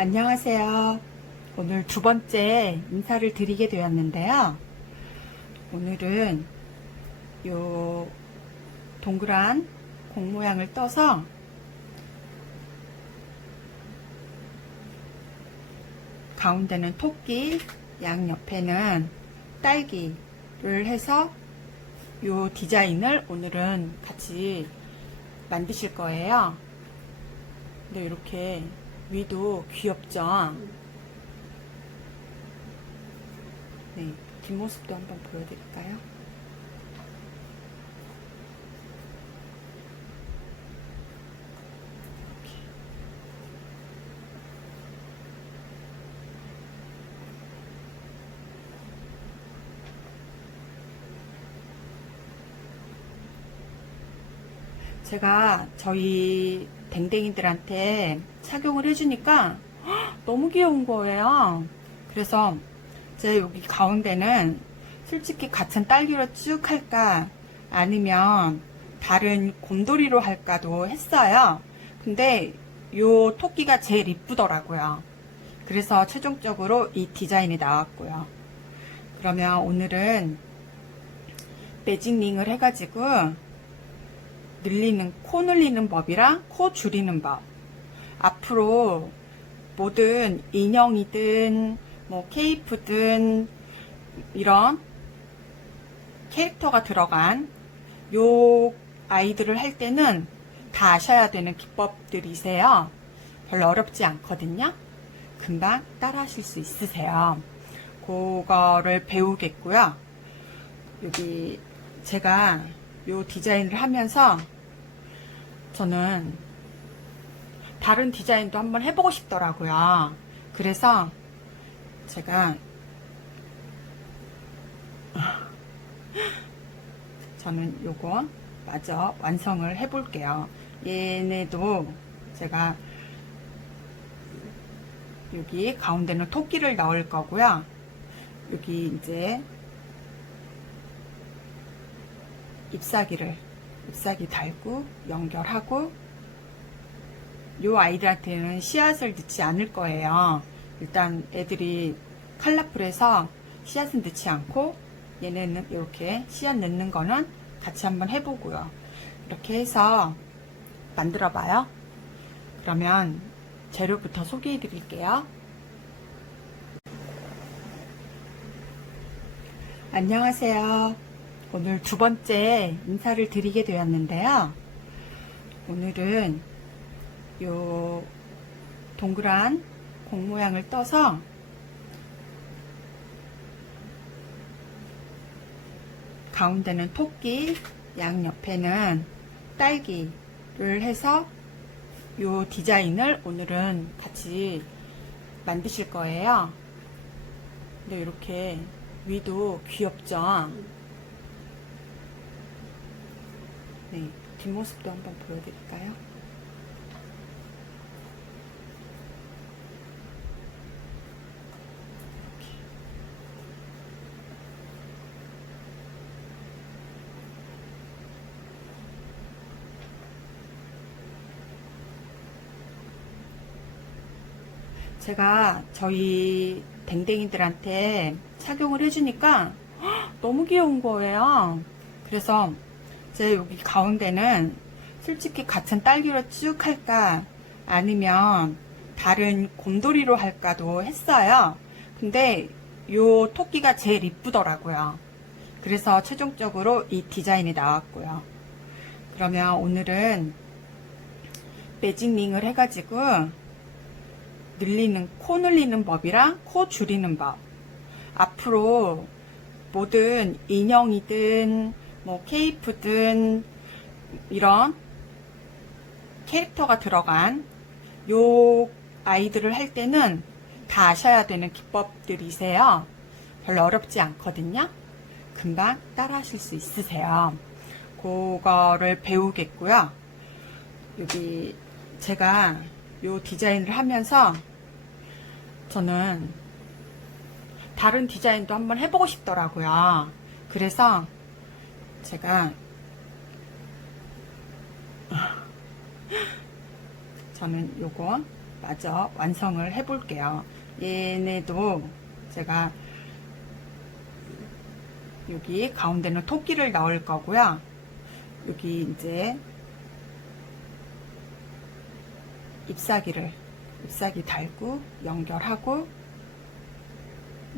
안녕하세요. 오늘 두 번째 인사를 드리게 되었는데요. 오늘은 요 동그란 공 모양을 떠서 가운데는 토끼, 양옆에는 딸기를 해서 요 디자인을 오늘은 같이 만드실 거예요. 근데 이렇게 위도 귀엽죠? 네, 뒷모습도 한번 보여드릴까요? 제가 저희 댕댕이들한테 착용을 해주니까 너무 귀여운 거예요. 그래서 제가 여기 가운데는 솔직히 같은 딸기로 쭉 할까 아니면 다른 곰돌이로 할까도 했어요. 근데 요 토끼가 제일 이쁘더라고요. 그래서 최종적으로 이 디자인이 나왔고요. 그러면 오늘은 매직링을 해가지고 코 늘리는 법이랑 코 줄이는 법. 앞으로 모든 인형이든 뭐 케이프든 이런 캐릭터가 들어간 요 아이들을 할 때는 다 아셔야 되는 기법들이세요. 별로 어렵지 않거든요. 금방 따라 하실 수 있으세요. 그거를 배우겠고요. 여기 제가 요 디자인을 하면서 저는 다른 디자인도 한번 해보고 싶더라고요. 그래서 제가 저는 요거 마저 완성을 해볼게요. 얘네도 제가 여기 가운데는 토끼를 넣을 거고요. 여기 이제 잎사귀 달고 연결하고 요 아이들한테는 씨앗을 넣지 않을 거예요. 일단 애들이 컬러풀해서 씨앗은 넣지 않고 얘네는 이렇게 씨앗 넣는 거는 같이 한번 해보고요. 이렇게 해서 만들어 봐요. 그러면 재료부터 소개해 드릴게요. 안녕하세요. 오늘 두 번째 인사를 드리게 되었는데요. 오늘은 요 동그란 공 모양을 떠서 가운데는 토끼, 양옆에는 딸기를 해서 요 디자인을 오늘은 같이 만드실 거예요. 근데 이렇게 위도 귀엽죠? 네, 뒷모습도 한번 보여드릴까요? 제가 저희 댕댕이들한테 착용을 해주니까 너무 귀여운 거예요. 그래서 제가 여기 가운데는 솔직히 같은 딸기로 쭉 할까 아니면 다른 곰돌이로 할까도 했어요. 근데 요 토끼가 제일 이쁘더라고요. 그래서 최종적으로 이 디자인이 나왔고요. 그러면 오늘은 매직링을 해가지고 코 늘리는 법이랑 코 줄이는 법. 앞으로 모든 인형이든 뭐 케이프든 이런 캐릭터가 들어간 요 아이들을 할 때는 다 아셔야 되는 기법들이세요. 별로 어렵지 않거든요. 금방 따라 하실 수 있으세요. 그거를 배우겠고요. 여기 제가 요 디자인을 하면서 저는 다른 디자인도 한번 해보고 싶더라고요. 그래서 제가 저는 요거 마저 완성을 해 볼게요. 얘네도 제가 여기 가운데는 토끼를 넣을 거고요. 여기 이제 잎사귀 달고 연결하고,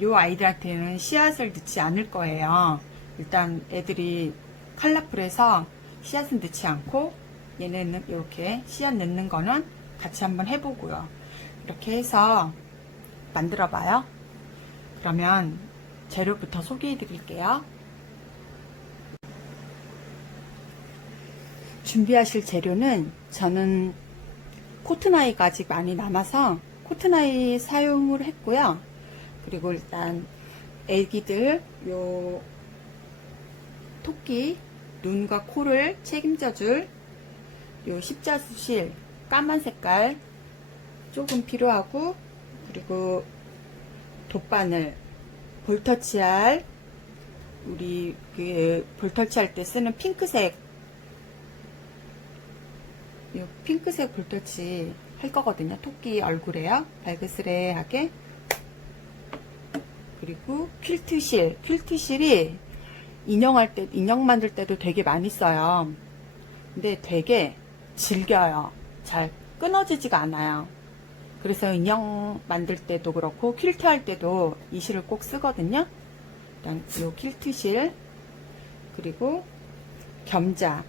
요 아이들한테는 씨앗을 넣지 않을 거예요. 일단 애들이 컬러풀해서 씨앗은 넣지 않고, 얘네는 이렇게 씨앗 넣는 거는 같이 한번 해보고요. 이렇게 해서 만들어 봐요. 그러면 재료부터 소개해 드릴게요. 준비하실 재료는, 저는 코트나이가 아직 많이 남아서 코트나이 사용을 했고요. 그리고 일단 애기들 요 토끼 눈과 코를 책임져 줄 요 십자수실 까만 색깔 조금 필요하고, 그리고 돗바늘, 볼터치할, 우리 그 볼터치할 때 쓰는 핑크색, 요 핑크색 볼터치 할 거거든요. 토끼 얼굴에요. 발그스레하게. 그리고 퀼트실이 인형 만들 때도 되게 많이 써요. 근데 되게 질겨요. 잘 끊어지지가 않아요. 그래서 인형 만들 때도 그렇고 퀼트 할 때도 이 실을 꼭 쓰거든요. 일단 요 퀼트실, 그리고 겸자.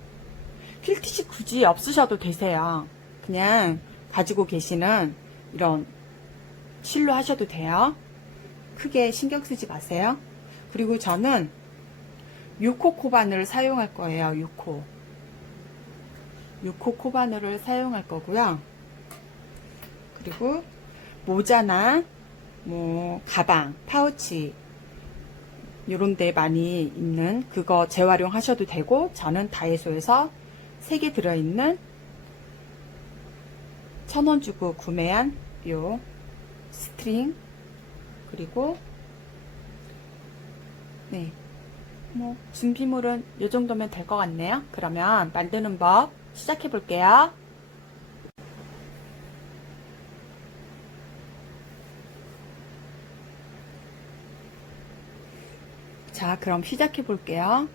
퀼트실 굳이 없으셔도 되세요. 그냥 가지고 계시는 이런 실로 하셔도 돼요. 크게 신경 쓰지 마세요. 그리고 저는 6호 코바늘을 사용할 거예요. 6호 코바늘을 사용할 거고요. 그리고 모자나 뭐 가방, 파우치 요런 데 많이 있는 그거 재활용하셔도 되고, 저는 다이소에서 3개 들어있는 1,000원 주고 구매한 요 스트링, 그리고 네, 뭐 준비물은 이 정도면 될 것 같네요. 그러면 만드는 법 시작해 볼게요. 자, 그럼 시작해 볼게요.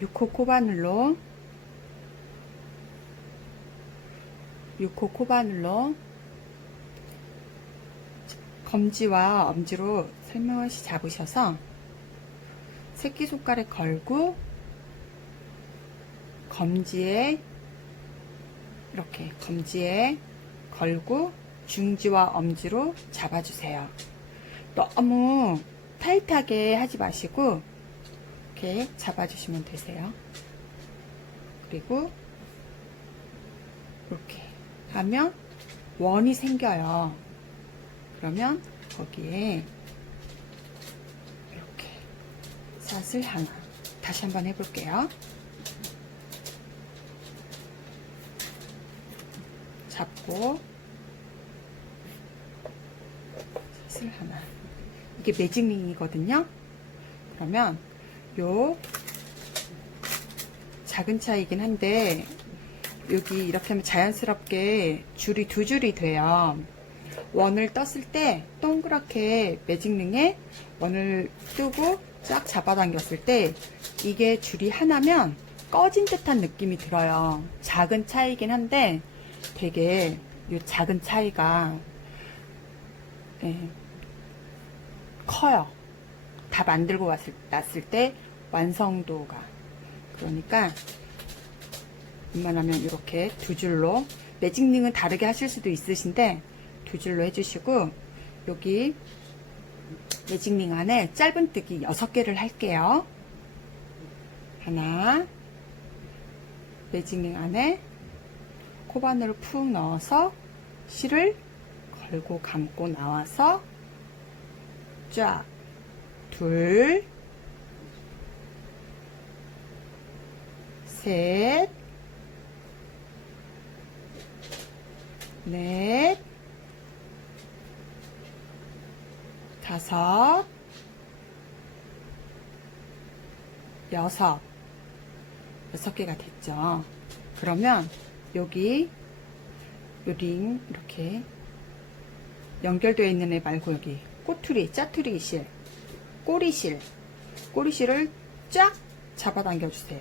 6호 코바늘로 검지와 엄지로 살며시 잡으셔서 새끼손가락 걸고, 검지에 걸고 중지와 엄지로 잡아주세요. 너무 타이트하게 하지 마시고 이렇게 잡아주시면 되세요. 그리고 이렇게 하면 원이 생겨요. 그러면 거기에 이렇게 샷을 하나, 다시 한번 해볼게요. 잡고 샷을 하나. 이게 매직링이거든요. 그러면 요 작은 차이긴 한데, 여기 이렇게 하면 자연스럽게 줄이 2줄이 돼요. 원을 떴을 때 동그랗게 매직링에 원을 뜨고 쫙 잡아당겼을 때 이게 줄이 하나면 꺼진 듯한 느낌이 들어요. 작은 차이긴 한데 되게 이 작은 차이가 커요. 다 만들고 났을 때 완성도가. 그러니까 웬만하면 이렇게 2줄로, 매직링은 다르게 하실 수도 있으신데 2줄로 해주시고, 여기 매직링 안에 짧은뜨기 6개를 할게요. 하나, 매직링 안에 코바늘을 푹 넣어서 실을 걸고 감고 나와서 쫙, 둘, 셋, 넷, 다섯, 여섯. 6개가 됐죠. 그러면 여기 요 링 이렇게 연결되어 있는 애 말고 여기 꼬투리, 짜투리 실, 꼬리실을 쫙 잡아당겨 주세요.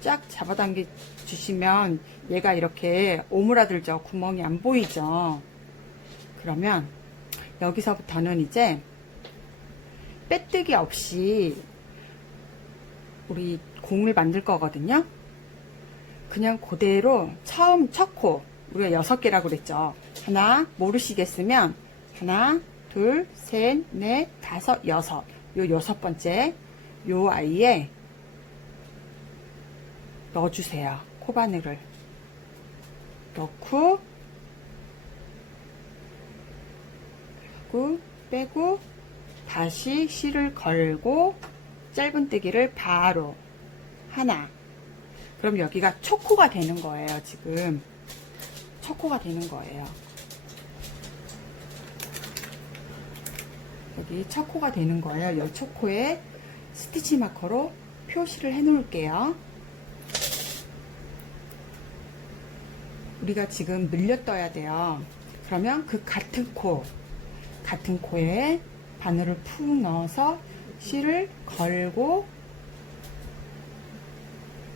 쫙 잡아당겨 주시면 얘가 이렇게 오므라들죠. 구멍이 안 보이죠. 그러면 여기서부터는 이제 빼뜨기 없이 우리 공을 만들 거거든요. 그냥 그대로 처음 첫 코, 우리가 6개라고 그랬죠. 하나, 모르시겠으면 하나, 둘, 셋, 넷, 다섯, 여섯. 요 6번째 요 아이에 넣어주세요. 코바늘을 넣고 빼고 다시 실을 걸고 짧은뜨기를 바로 하나. 그럼 여기가 초코가 되는 거예요. 지금 초코가 되는 거예요. 여기 초코가 되는 거예요. 이 초코에 스티치 마커로 표시를 해 놓을게요. 우리가 지금 늘려 떠야 돼요. 그러면 그 같은 코에 바늘을 푹 넣어서 실을 걸고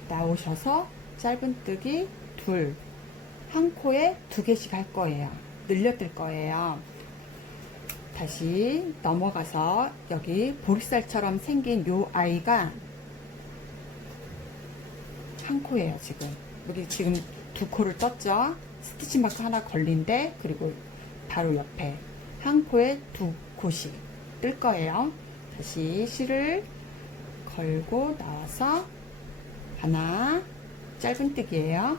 나오셔서 짧은뜨기 둘, 한 코에 2개씩 할 거예요. 늘려뜰 거예요. 다시 넘어가서 여기 보리쌀처럼 생긴 요 아이가 한 코예요. 지금 여기 지금 2코를 떴죠. 스티치 마크 하나 걸린데, 그리고 바로 옆에 한 코에 2코씩 뜰 거예요. 다시 실을 걸고 나와서 하나, 짧은뜨기예요.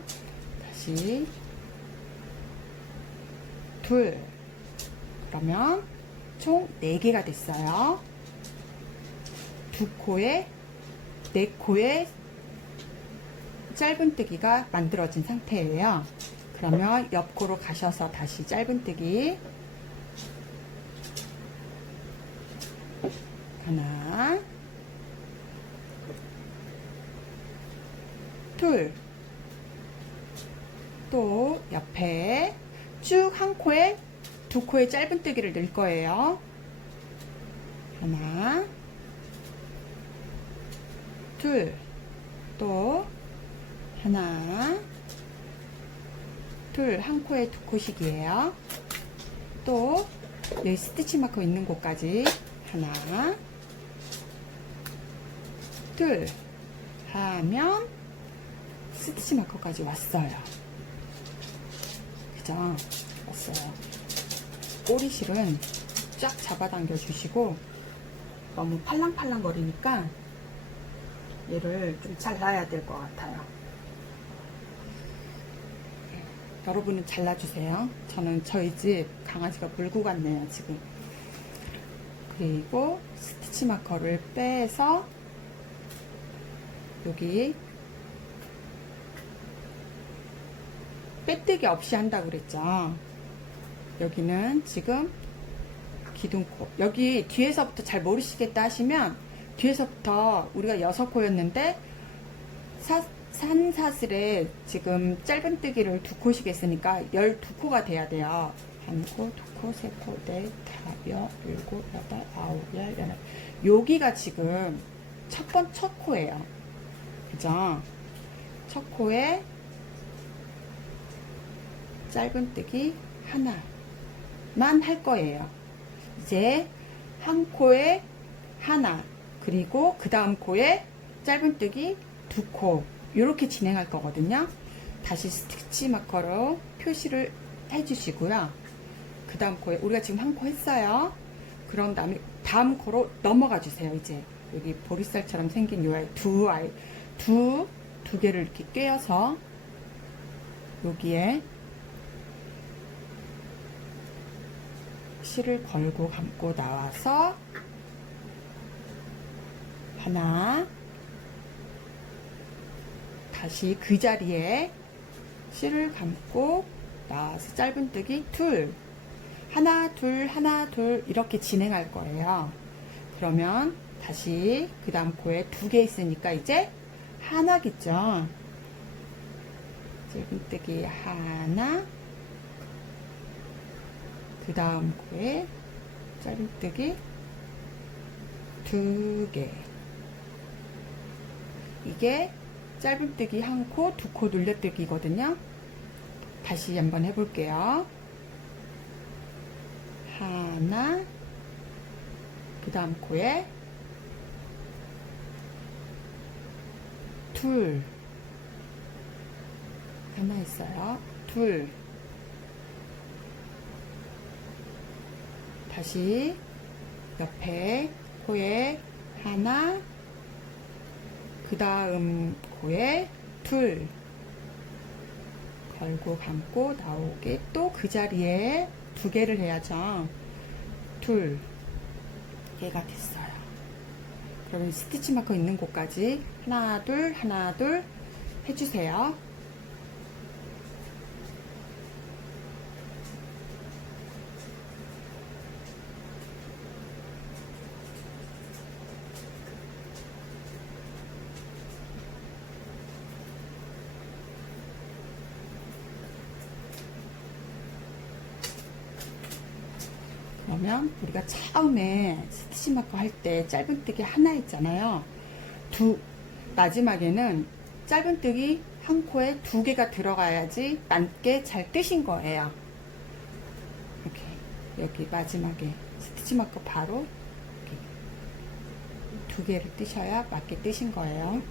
다시 둘, 그러면 총 4개가 됐어요. 2코에 4코에 짧은뜨기가 만들어진 상태예요. 그러면 옆코로 가셔서 다시 짧은뜨기 하나, 둘, 또 옆에 쭉 한 코에 2코에 짧은뜨기를 넣을 거예요. 하나, 둘, 또 하나, 둘, 한 코에 2코씩이에요. 또 여기 스티치 마커 있는 곳까지 하나, 둘 하면 스티치 마커까지 왔어요. 그죠? 왔어요. 꼬리실은 쫙 잡아당겨 주시고, 너무 팔랑팔랑 거리니까 얘를 좀 잘라야 될 것 같아요. 여러분은 잘라주세요. 저는 저희 집 강아지가 물고 갔네요, 지금. 그리고 스티치 마커를 빼서 여기 빼뜨기 없이 한다고 그랬죠. 여기는 지금 기둥코, 여기 뒤에서부터 잘 모르시겠다 하시면 뒤에서부터 우리가 6코였는데 산사슬에 지금 짧은뜨기를 2코씩 했으니까 12코가 돼야 돼요. 1코, 2코, 3코, 4, 5, 6, 7, 8, 9, 10, 11. 여기가 지금 첫 코예요. 그죠? 첫 코에 짧은뜨기 하나만 할 거예요. 이제 한 코에 하나, 그리고 그 다음 코에 짧은뜨기 2코, 이렇게 진행할 거거든요. 다시 스티치 마커로 표시를 해주시고요. 그 다음 코에 우리가 지금 한 코 했어요. 그런 다음에 다음 코로 넘어가 주세요. 이제 여기 보리쌀처럼 생긴 요 아이 두 개를 이렇게 꿰어서 여기에 실을 걸고 감고 나와서 하나, 다시 그 자리에 실을 감고 나와서 짧은뜨기 둘, 하나 둘 하나 둘 이렇게 진행할 거예요. 그러면 다시 그 다음 코에 2개 있으니까 이제 하나겠죠. 짧은뜨기 하나, 그 다음 코에 짧은뜨기 2개. 이게 짧은뜨기 1코, 2코 눌려뜨기거든요. 다시 한번 해볼게요. 하나, 그 다음 코에 둘, 하나 있어요. 둘, 다시 옆에 코에 하나, 그 다음 코에 둘, 걸고 감고 나오게 또 그 자리에 2개를 해야죠. 둘, 개가 됐어요. 그러면 스티치 마커 있는 곳까지 하나 둘 하나 둘 해주세요. 그러면 우리가 처음에 스티치 마커 할 때 짧은뜨기 하나 있잖아요. 마지막에는 짧은뜨기 한 코에 2개가 들어가야지 맞게 잘 뜨신 거예요. 이렇게 여기 마지막에 스티치 마커 바로 이렇게 2개를 뜨셔야 맞게 뜨신 거예요.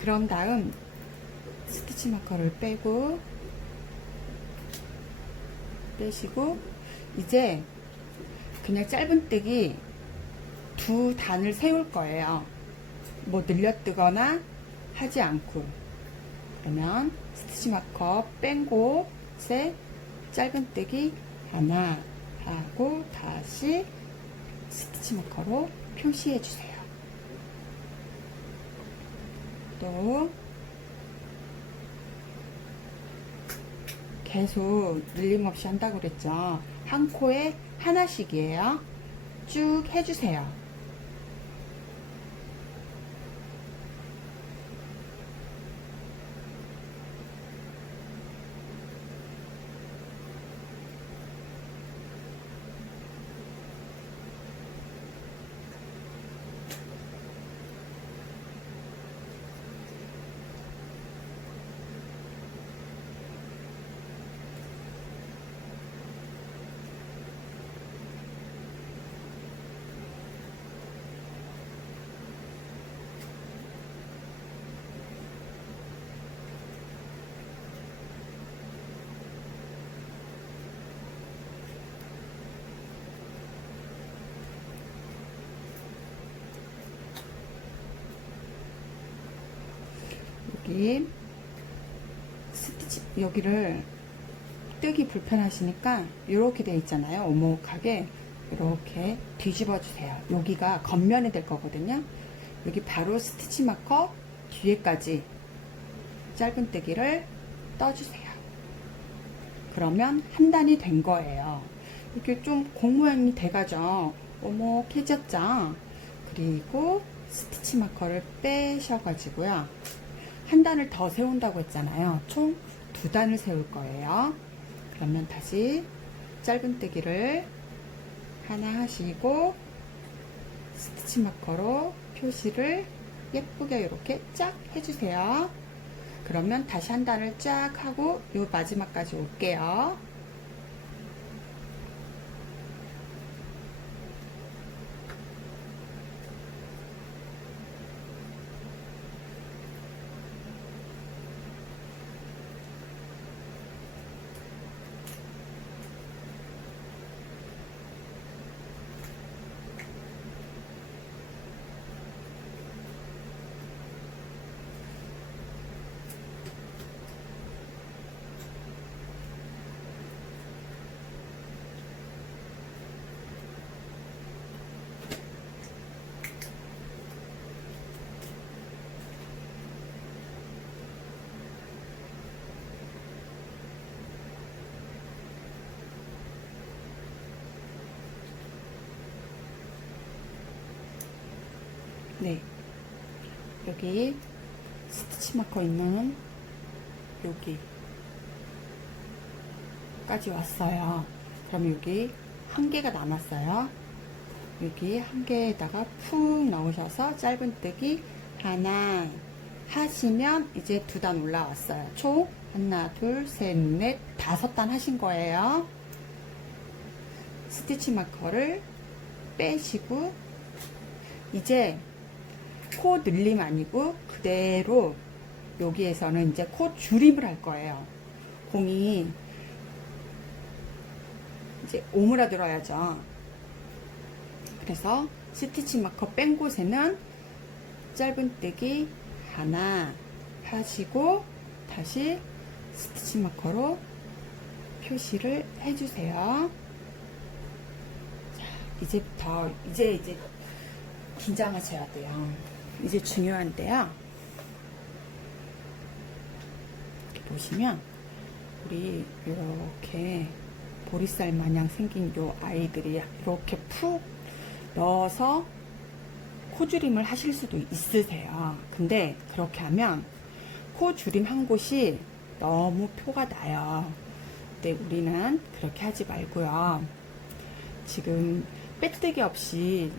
그런 다음 스티치 마커를 빼시고 이제 그냥 짧은뜨기 2단을 세울 거예요. 뭐 늘려뜨거나 하지 않고. 그러면 스티치 마커 뺀 곳에 짧은뜨기 하나 하고 다시 스티치 마커로 표시해 주세요. 또 계속 늘림없이 한다고 그랬죠. 한 코에 하나씩이에요. 쭉 해주세요. 여기 스티치 여기를 뜨기 불편하시니까 이렇게 돼 있잖아요. 오목하게 이렇게 뒤집어 주세요. 여기가 겉면이 될 거거든요. 여기 바로 스티치 마커 뒤에까지 짧은뜨기를 떠주세요. 그러면 한 단이 된 거예요. 이렇게 좀 공 모양이 돼가죠. 오목해졌죠. 그리고 스티치 마커를 빼셔가지고요. 한 단을 더 세운다고 했잖아요. 총 2단을 세울 거예요. 그러면 다시 짧은뜨기를 하나 하시고 스티치 마커로 표시를 예쁘게 이렇게 쫙 해주세요. 그러면 다시 한 단을 쫙 하고 요 마지막까지 올게요. 네, 여기 스티치 마커 있는 여기까지 왔어요. 그럼 여기 한 개가 남았어요. 여기 한 개에다가 푹 넣으셔서 짧은뜨기 하나 하시면 이제 2단 올라왔어요. 총 하나, 둘, 셋, 넷, 5단 하신 거예요. 스티치 마커를 빼시고 이제 코 늘림 아니고 그대로 여기에서는 이제 코 줄임을 할 거예요. 공이 이제 오므라들어야죠. 그래서 스티치 마커 뺀 곳에는 짧은뜨기 하나 하시고 다시 스티치 마커로 표시를 해주세요. 자, 이제부터 이제 긴장하셔야 돼요. 이제 중요한데요. 이렇게 보시면 우리 이렇게 보리쌀 마냥 생긴 요 아이들이 이렇게 푹 넣어서 코주림을 하실 수도 있으세요. 근데 그렇게 하면 코주림 한 곳이 너무 표가 나요. 근데 우리는 그렇게 하지 말고요. 지금 빼뜨기 없이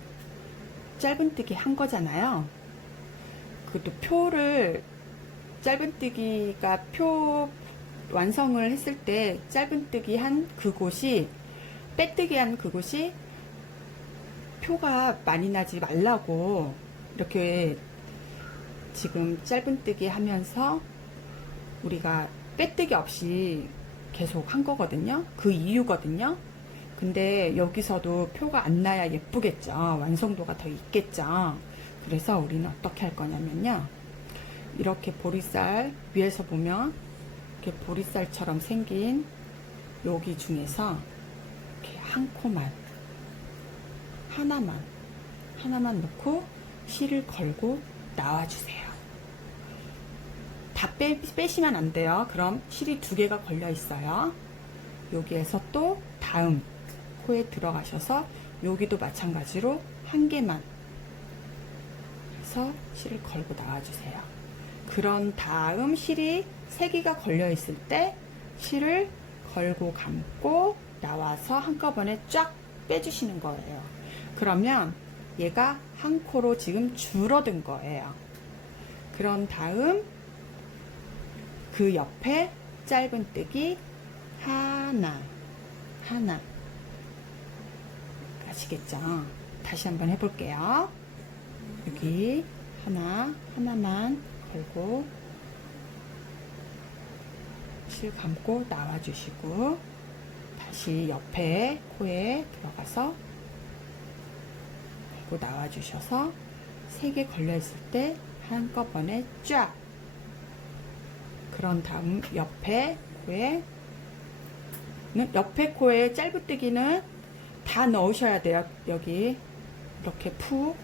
짧은뜨기 한 거잖아요. 그것도 표를 짧은뜨기가 표 완성을 했을 때 짧은뜨기 한 그곳이 빼뜨기 한 그곳이 표가 많이 나지 말라고 이렇게 지금 짧은뜨기 하면서 우리가 빼뜨기 없이 계속 한 거거든요. 그 이유거든요. 근데 여기서도 표가 안 나야 예쁘겠죠. 완성도가 더 있겠죠. 그래서 우리는 어떻게 할 거냐면요. 이렇게 보리쌀 위에서 보면 이렇게 보리쌀처럼 생긴 여기 중에서 이렇게 한 코만 하나만 넣고 실을 걸고 나와주세요. 다 빼시면 안 돼요. 그럼 실이 2개가 걸려 있어요. 여기에서 또 다음 코에 들어가셔서 여기도 마찬가지로 1개만 해서 실을 걸고 나와주세요. 그런 다음 실이 3개가 걸려 있을 때 실을 걸고 감고 나와서 한꺼번에 쫙 빼주시는 거예요. 그러면 얘가 한 코로 지금 줄어든 거예요. 그런 다음 그 옆에 짧은뜨기 하나 아시겠죠? 다시 한번 해볼게요. 여기 하나만 걸고 실 감고 나와주시고 다시 옆에 코에 들어가서 걸고 나와주셔서 3개 걸려있을 때 한꺼번에 쫙. 그런 다음 옆에 코에 짧은뜨기는 다 넣으셔야 돼요. 여기 이렇게 푹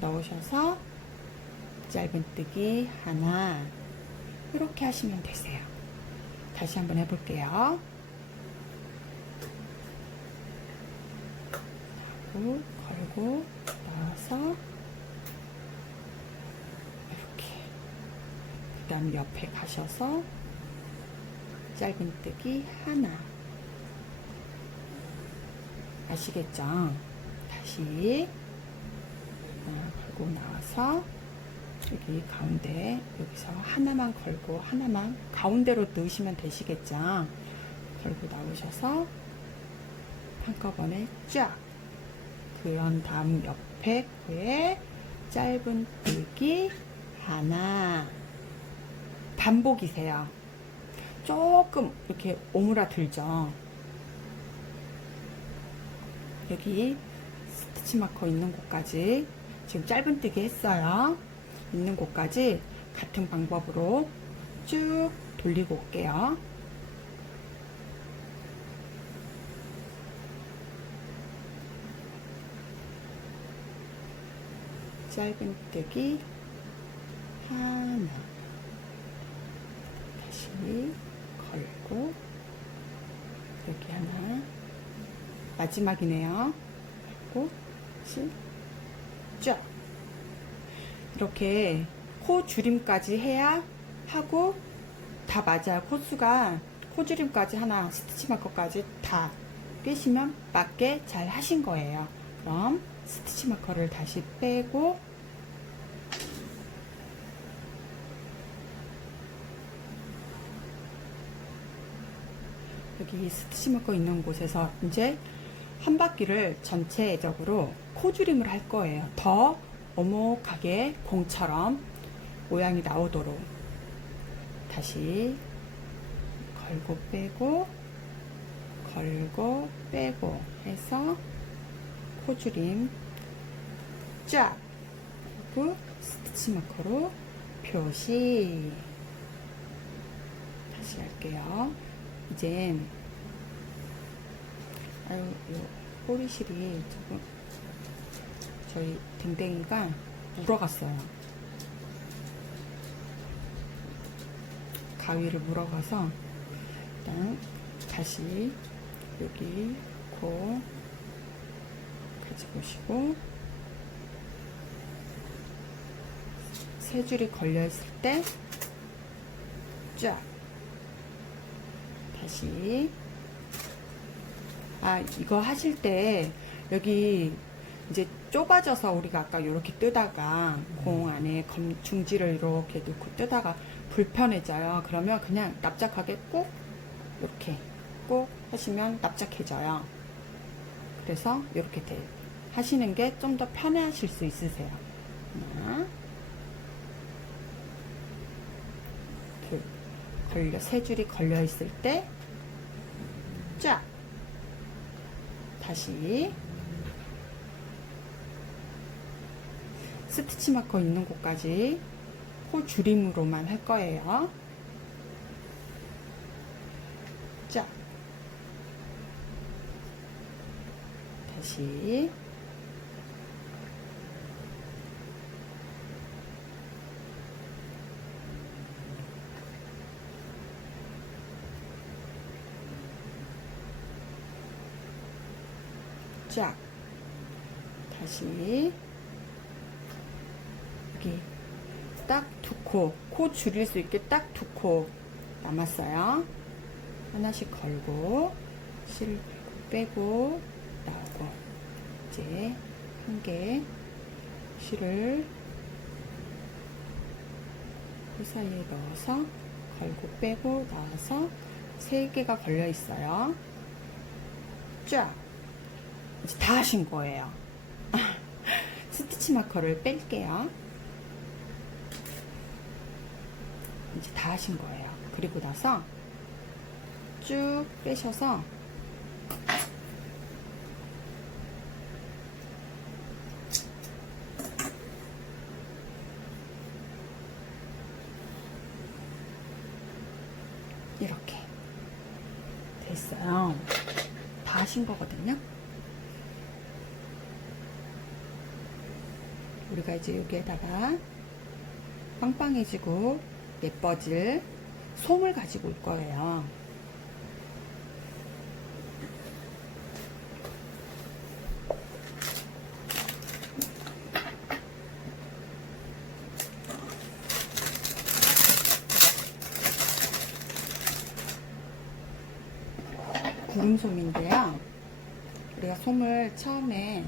넣으셔서 짧은뜨기 하나 이렇게 하시면 되세요. 다시 한번 해볼게요. 걸고 나와서 이렇게 그 다음 옆에 가셔서 짧은뜨기 하나 아시겠죠? 다시 걸고 나와서 여기 가운데 여기서 하나만 걸고 하나만 가운데로 넣으시면 되시겠죠? 걸고 나오셔서 한꺼번에 쫙. 그런 다음 옆에 코에 짧은뜨기 하나 반복이세요. 조금 이렇게 오므라들죠. 여기 스티치 마커 있는 곳까지 지금 짧은뜨기 했어요. 있는 곳까지 같은 방법으로 쭉 돌리고 올게요. 짧은뜨기 하나 다시 걸고 여기 하나 마지막이네요. 그리고 다시 쫙 이렇게 코 줄임까지 해야 하고 다 맞아요. 코수가 코 줄임까지 하나 스티치 마커까지 다 꿰시면 맞게 잘 하신 거예요. 그럼 스티치 마커를 다시 빼고 여기 스티치 마커 있는 곳에서 이제 한 바퀴를 전체적으로 코줄임을 할 거예요. 더 오목하게 공처럼 모양이 나오도록 다시 걸고 빼고 걸고 빼고 해서 코줄임 쫙 그리고 스티치 마커로 표시 다시 할게요. 이젠 아유 요 꼬리실이 조금 저희 댕댕이가 물어갔어요. 가위를 물어가서 일단 다시 여기 코 가져보시고 세 줄이 걸려 있을 때 쫙 다시 이거 하실 때 여기 이제 좁아져서 우리가 아까 이렇게 뜨다가 공 안에 중지를 이렇게 넣고 뜨다가 불편해져요. 그러면 그냥 납작하게 꾹 이렇게 꾹 하시면 납작해져요. 그래서 이렇게 하시는 게 좀 더 편하실 수 있으세요. 하나, 둘, 세 줄이 걸려 있을 때 쫙 다시 스티치 마커 있는 곳까지 코 줄임으로만 할 거예요. 쫙 다시 쫙 다시 여기 딱 두 코 줄일 수 있게 딱 두 코 남았어요. 하나씩 걸고 실 빼고 나오고 이제 한 개 실을 그 사이에 넣어서 걸고 빼고 나와서 세 개가 걸려 있어요. 쫙 이제 다 하신 거예요. 스티치 마커를 뺄게요. 이제 다 하신 거예요. 그리고 나서 쭉 빼셔서 이렇게 됐어요. 다 하신 거거든요. 우리가 이제 여기에다가 빵빵해지고 예뻐질 솜을 가지고 올 거예요. 구름솜인데요. 우리가 솜을 처음에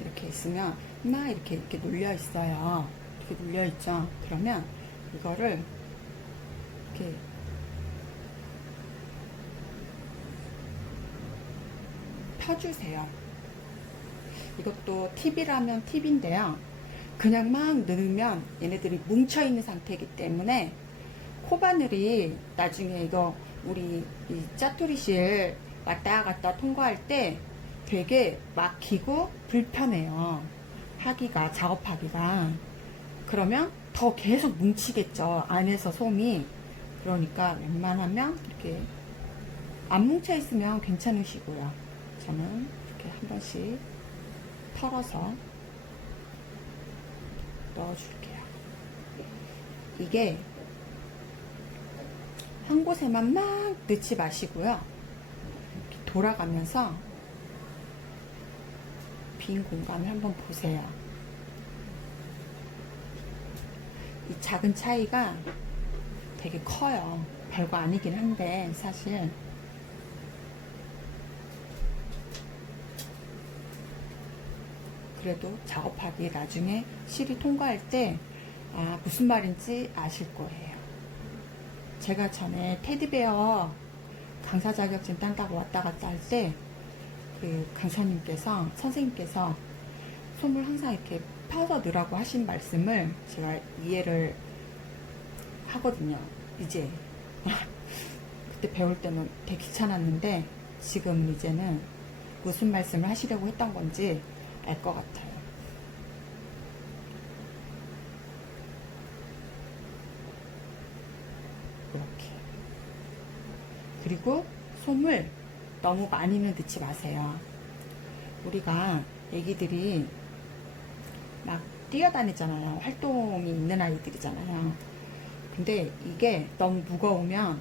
이렇게 있으면 막 이렇게 눌려 있어요. 이렇게 눌려 있죠. 그러면 이거를 이렇게 펴주세요. 이것도 팁이라면 팁인데요. 그냥 막 넣으면 얘네들이 뭉쳐있는 상태이기 때문에 코바늘이 나중에 이거 우리 이 짜투리실 왔다 갔다 통과할 때 되게 막히고 불편해요. 하기가, 작업하기가. 그러면 더 계속 뭉치겠죠. 안에서 솜이. 그러니까 웬만하면 이렇게 안 뭉쳐 있으면 괜찮으시고요. 저는 이렇게 한 번씩 털어서 넣어줄게요. 이게 한 곳에만 막 넣지 마시고요. 이렇게 돌아가면서 빈 공간을 한번 보세요. 이 작은 차이가 되게 커요. 별거 아니긴 한데 사실 그래도 작업하기 나중에 실이 통과할 때 무슨 말인지 아실 거예요. 제가 전에 테디베어 강사 자격증 딴다고 왔다 갔다 할 때 그 강사님께서 선생님께서 솜을 항상 이렇게 펴서 넣으라고 하신 말씀을 제가 이해를 하거든요. 이제 그때 배울 때는 되게 귀찮았는데 지금 이제는 무슨 말씀을 하시려고 했던 건지 알 것 같아요. 이렇게. 그리고 솜을 너무 많이는 넣지 마세요. 우리가 애기들이 막 뛰어다니잖아요. 활동이 있는 아이들이잖아요. 근데 이게 너무 무거우면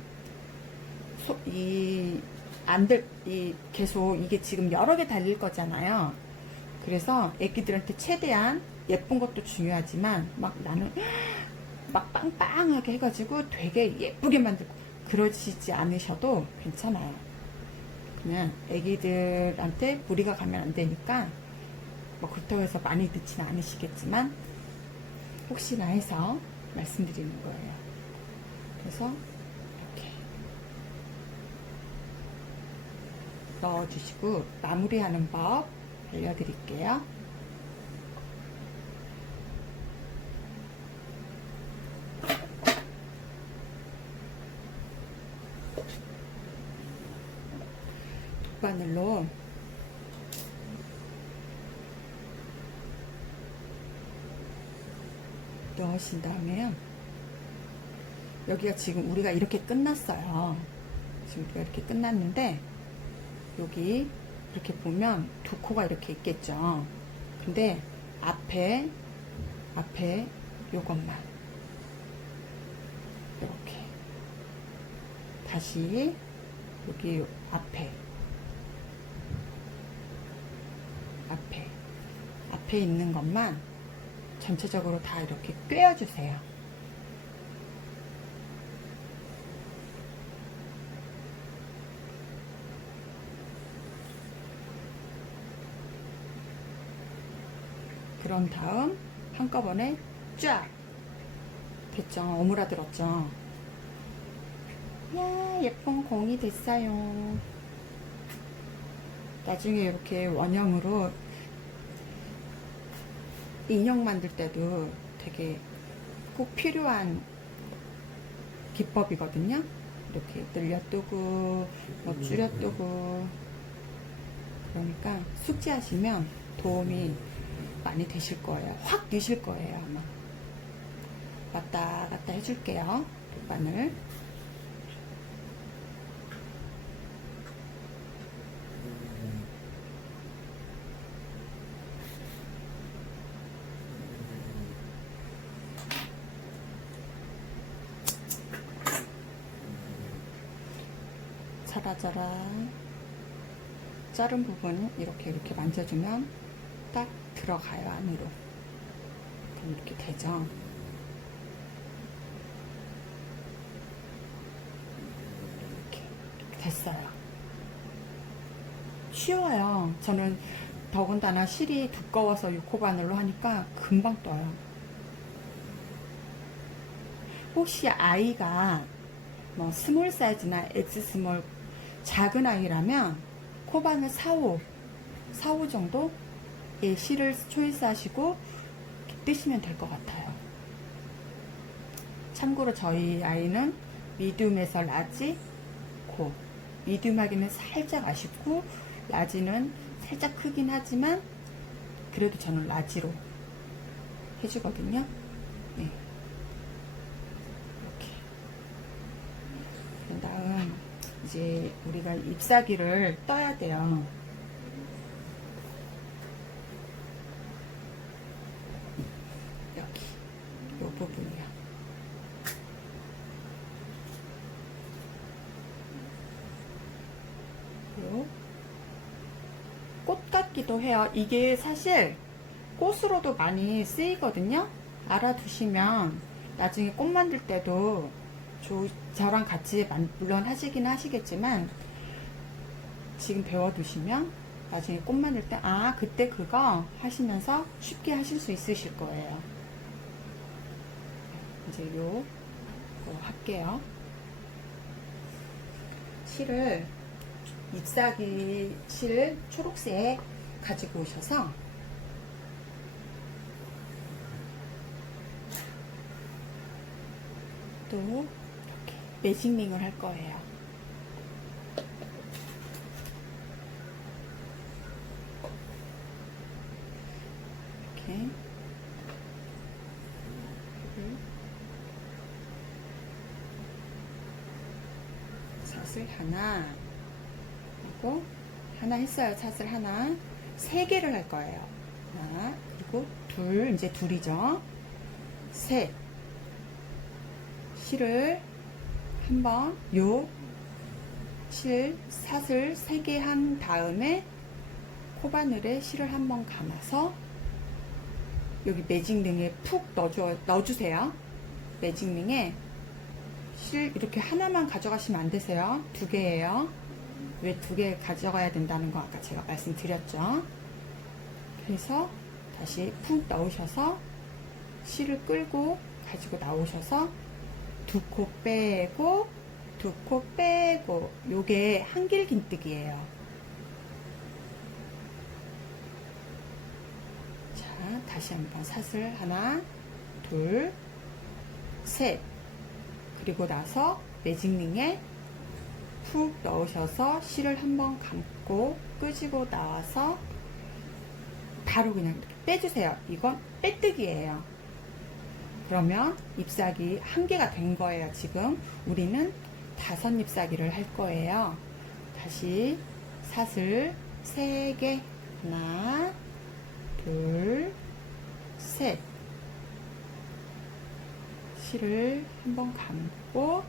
계속 이게 지금 여러 개 달릴 거잖아요. 그래서 애기들한테 최대한 예쁜 것도 중요하지만 막 나는 막 빵빵하게 해가지고 되게 예쁘게 만들고 그러시지 않으셔도 괜찮아요. 그냥 애기들한테 무리가 가면 안 되니까 뭐 그렇다고 해서 많이 넣지는 않으시겠지만 혹시나 해서 말씀드리는 거예요. 그래서 이렇게 넣어주시고 마무리하는 법 알려드릴게요. 바늘로 넣으신 다음에요. 여기가 지금 우리가 이렇게 끝났어요. 지금 우리가 이렇게 끝났는데 여기 이렇게 보면 두 코가 이렇게 있겠죠. 근데 앞에 요것만 이렇게 다시 여기 앞에 있는 것만 전체적으로 다 이렇게 꿰어주세요. 그런 다음 한꺼번에 쫙 됐죠? 오므라들었죠? 야, 예쁜 공이 됐어요. 나중에 이렇게 원형으로 인형 만들 때도 되게 꼭 필요한 기법이거든요. 이렇게 늘려뜨고 뭐 줄여뜨고 그러니까 숙지하시면 도움이 많이 되실 거예요. 확 되실 거예요. 아마 왔다 갔다 해줄게요. 바늘 자라자라 자른 부분 이렇게 만져주면 딱 들어가요. 안으로. 그럼 이렇게 되죠. 이렇게 됐어요. 쉬워요. 저는 더군다나 실이 두꺼워서 6호 바늘로 하니까 금방 떠요. 혹시 아이가 뭐 스몰 사이즈나 엑스 스몰 작은 아이라면 코바늘 4호 정도 실을 초이스 하시고 뜨시면 될 것 같아요. 참고로 저희 아이는 미디움에서 라지 코, 미디움 하기는 살짝 아쉽고 라지는 살짝 크긴 하지만 그래도 저는 라지로 해주거든요. 네. 이렇게. 그 다음 이제 우리가 잎사귀를 떠야 돼요. 여기 이 부분이요. 꽃 같기도 해요. 이게 사실 꽃으로도 많이 쓰이거든요. 알아두시면 나중에 꽃 만들 때도 저랑 같이 물론 하시긴 하시겠지만 지금 배워두시면 나중에 꽃 만들 때, 그때 그거 하시면서 쉽게 하실 수 있으실 거예요. 이제 요 할게요. 실을, 잎사귀 실 초록색 가지고 오셔서 또 이렇게 매직링을 할 거예요. 이렇게 샷을 하나 하고, 하나 했어요. 샷을 하나, 3개를 할 거예요. 하나, 그리고 둘, 이제 둘이죠. 셋, 실을 한번 요 실 샷을 3개 한 다음에 코바늘에 실을 한번 감아서 여기 매직링에 푹 넣어주세요. 매직링에 실 이렇게 하나만 가져가시면 안 되세요. 2개예요. 왜 2개 가져가야 된다는 거 아까 제가 말씀드렸죠. 그래서 다시 푹 넣으셔서 실을 끌고 가지고 나오셔서 2코 빼고 2코 빼고, 요게 한길긴뜨기예요. 자, 다시 한번 샷을 하나, 둘, 셋, 그리고 나서 매직링에 푹 넣으셔서 실을 한번 감고 끄지고 나와서 바로 그냥 이렇게 빼주세요. 이건 빼뜨기예요. 그러면 잎사귀 1개가 된 거예요. 지금 우리는 5 잎사귀를 할 거예요. 다시 샷을 3개, 하나, 둘, 셋, 실을 한번 감고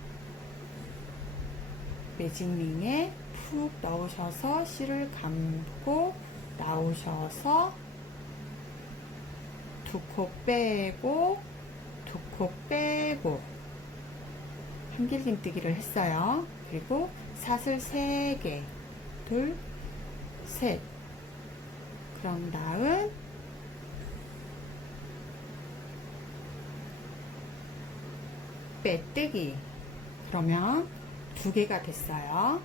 매직링에 푹 넣으셔서 실을 감고 나오셔서 2코 빼고 2코 빼고 한길긴뜨기를 했어요. 그리고 샷을 3개, 둘, 셋, 그런 다음 빼뜨기. 그러면 2개가 됐어요.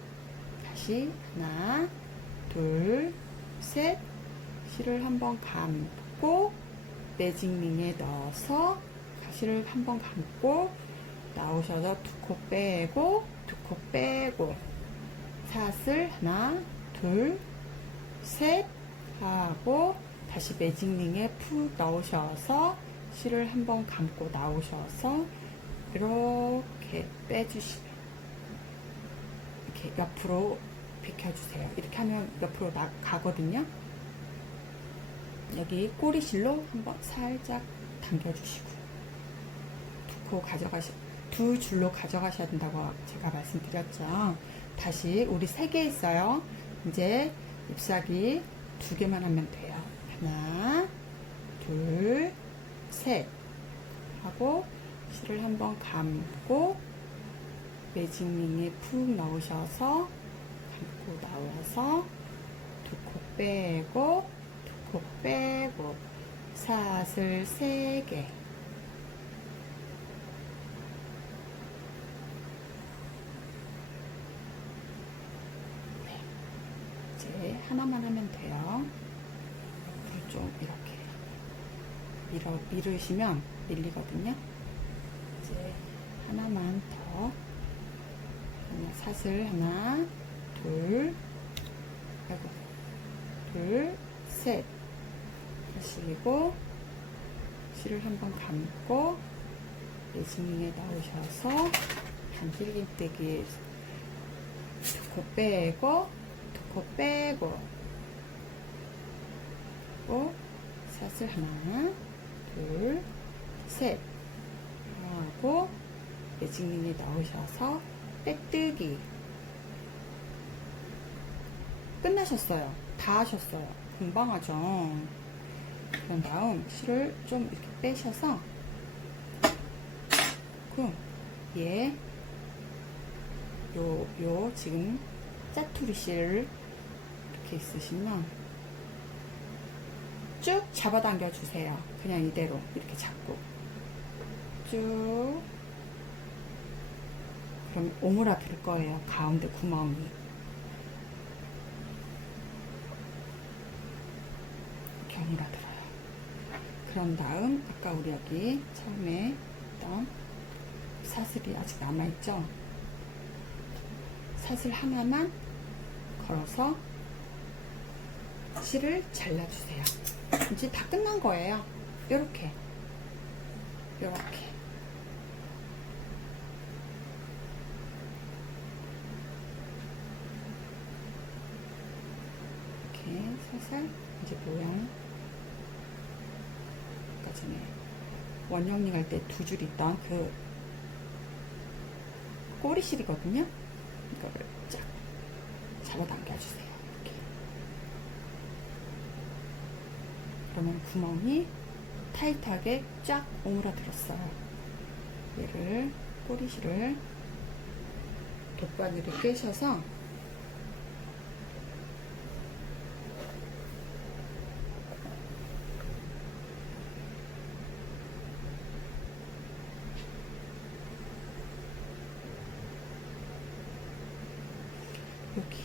다시 하나, 둘, 셋, 실을 한번 감고 매직링에 넣어서 실을 한번 감고 나오셔서 2코 빼고 2코 빼고 샷을 하나, 둘, 셋 하고 다시 매직링에 푹 넣으셔서 실을 한번 감고 나오셔서 이렇게 빼주시면 이렇게 옆으로 비켜주세요. 이렇게 하면 옆으로 가거든요. 여기 꼬리실로 한번 살짝 당겨주시고 2 줄로 가져가셔야 된다고 제가 말씀드렸죠. 다시 우리 3개 있어요. 이제 잎사귀 2개만 하면 돼요. 하나, 둘, 셋 하고 실을 한번 감고 매직링에 푹 넣으셔서 감고 나와서 2코 빼고 2코 빼고 샷을 3개, 이제 하나만 하면 돼요. 앞으로 좀 이렇게 밀으시면 밀리거든요. 이제 하나만 더, 샷을 하나, 둘, 둘, 셋 하시고 실을 한번 감고 매직링에 넣으셔서 한길긴뜨기 2코 빼고 2코 빼고 또 샷을 하나, 둘, 셋 하고 매직링에 넣으셔서 빼뜨기. 끝나셨어요. 다 하셨어요. 금방 하죠. 그런 다음 실을 좀 이렇게 빼셔서 얘 요 지금 짜투리 실을 이렇게 있으시면 쭉 잡아당겨 주세요. 그냥 이대로 이렇게 잡고 쭉. 그럼 오므라들 거예요. 가운데 구멍이. 이렇게 오므라들어요. 그런 다음 아까 우리 여기 처음에 했던 사슬이 아직 남아있죠? 사슬 하나만 걸어서 실을 잘라주세요. 이제 다 끝난 거예요. 요렇게 요렇게 이렇게 살살 이제 모양 아까 전에 원형링 할 때 두 줄 있던 그 꼬리실이거든요. 이거를 쫙 잡아당겨주세요. 이렇게. 그러면 구멍이 타이트하게 쫙 오므라들었어요. 얘를 꼬리실을 돗바늘에 꿰셔서 여기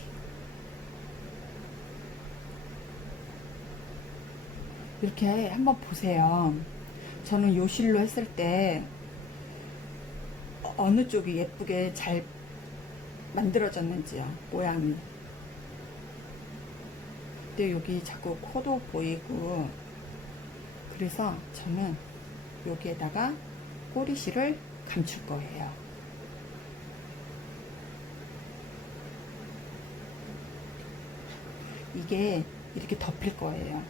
이렇게 한번 보세요. 저는 요 실로 했을 때 어느 쪽이 예쁘게 잘 만들어졌는지요, 모양이. 근데 여기 자꾸 코도 보이고, 그래서 저는 여기에다가 꼬리실을 감출 거예요. 이게 이렇게 덮일 거예요.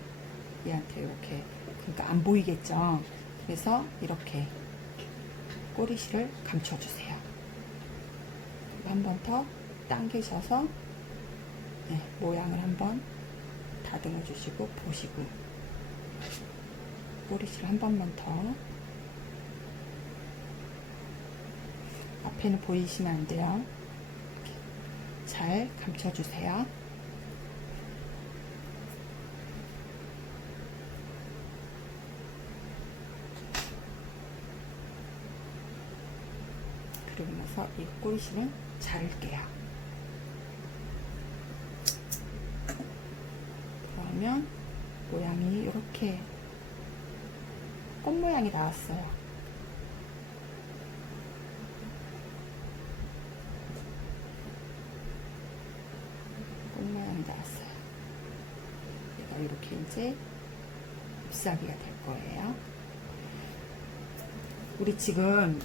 얘한테 이렇게. 그러니까 안 보이겠죠. 그래서 이렇게 꼬리실을 감춰주세요. 한 번 더 당기셔서 네, 모양을 한번 다듬어 주시고 보시고 꼬리실 한 번만 더. 앞에는 보이시면 안 돼요. 이렇게 잘 감춰주세요. 그리고 나서 이 꼬리실은 자를게요. 그러면 모양이 이렇게 꽃 모양이 나왔어요. 꽃 모양이 나왔어요. 얘가 이렇게 이제 잎사귀가 될 거예요. 우리 지금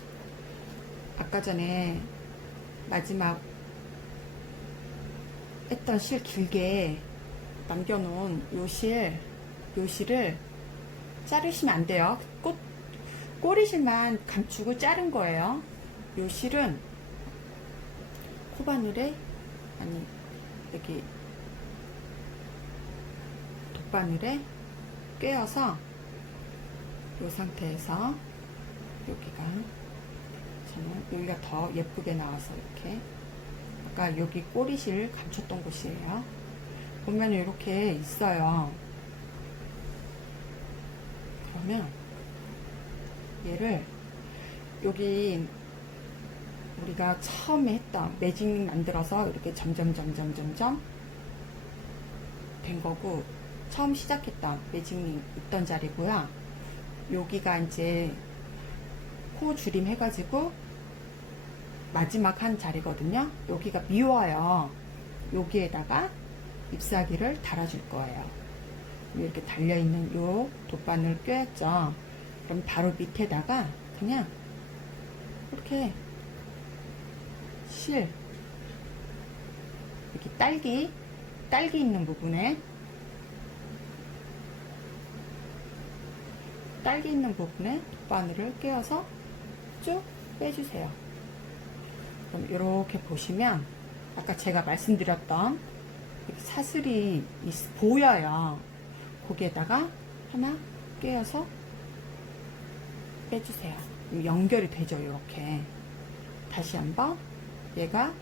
아까 전에 마지막 했던 실 길게 남겨놓은 요 실을 자르시면 안 돼요. 꼬리실만 감추고 자른 거예요. 요 실은 코바늘에, 아니, 여기 돗바늘에 꿰어서 요 상태에서 여기가, 저는 여기가 더 예쁘게 나와서 이렇게, 아까 여기 꼬리실 감췄던 곳이에요. 보면 이렇게 있어요. 그러면 얘를 여기 우리가 처음에 했던 매직 만들어서 이렇게 점점 된 거고, 처음 시작했던 매직링 있던 자리고요. 여기가 이제 코 줄임 해가지고 마지막 한 자리거든요. 여기가 미워요. 여기에다가 잎사귀를 달아줄 거예요. 이렇게 달려있는 요 돗바늘 꿰었죠. 그럼 바로 밑에다가 그냥 이렇게 실, 이렇게 딸기 있는 부분에 돗바늘을 꿰어서 쭉 빼주세요. 그럼 이렇게 보시면 아까 제가 말씀드렸던 사슬이 보여요. 거기에다가 하나 꿰어서 빼주세요. 연결이 되죠. 이렇게 다시 한번 얘가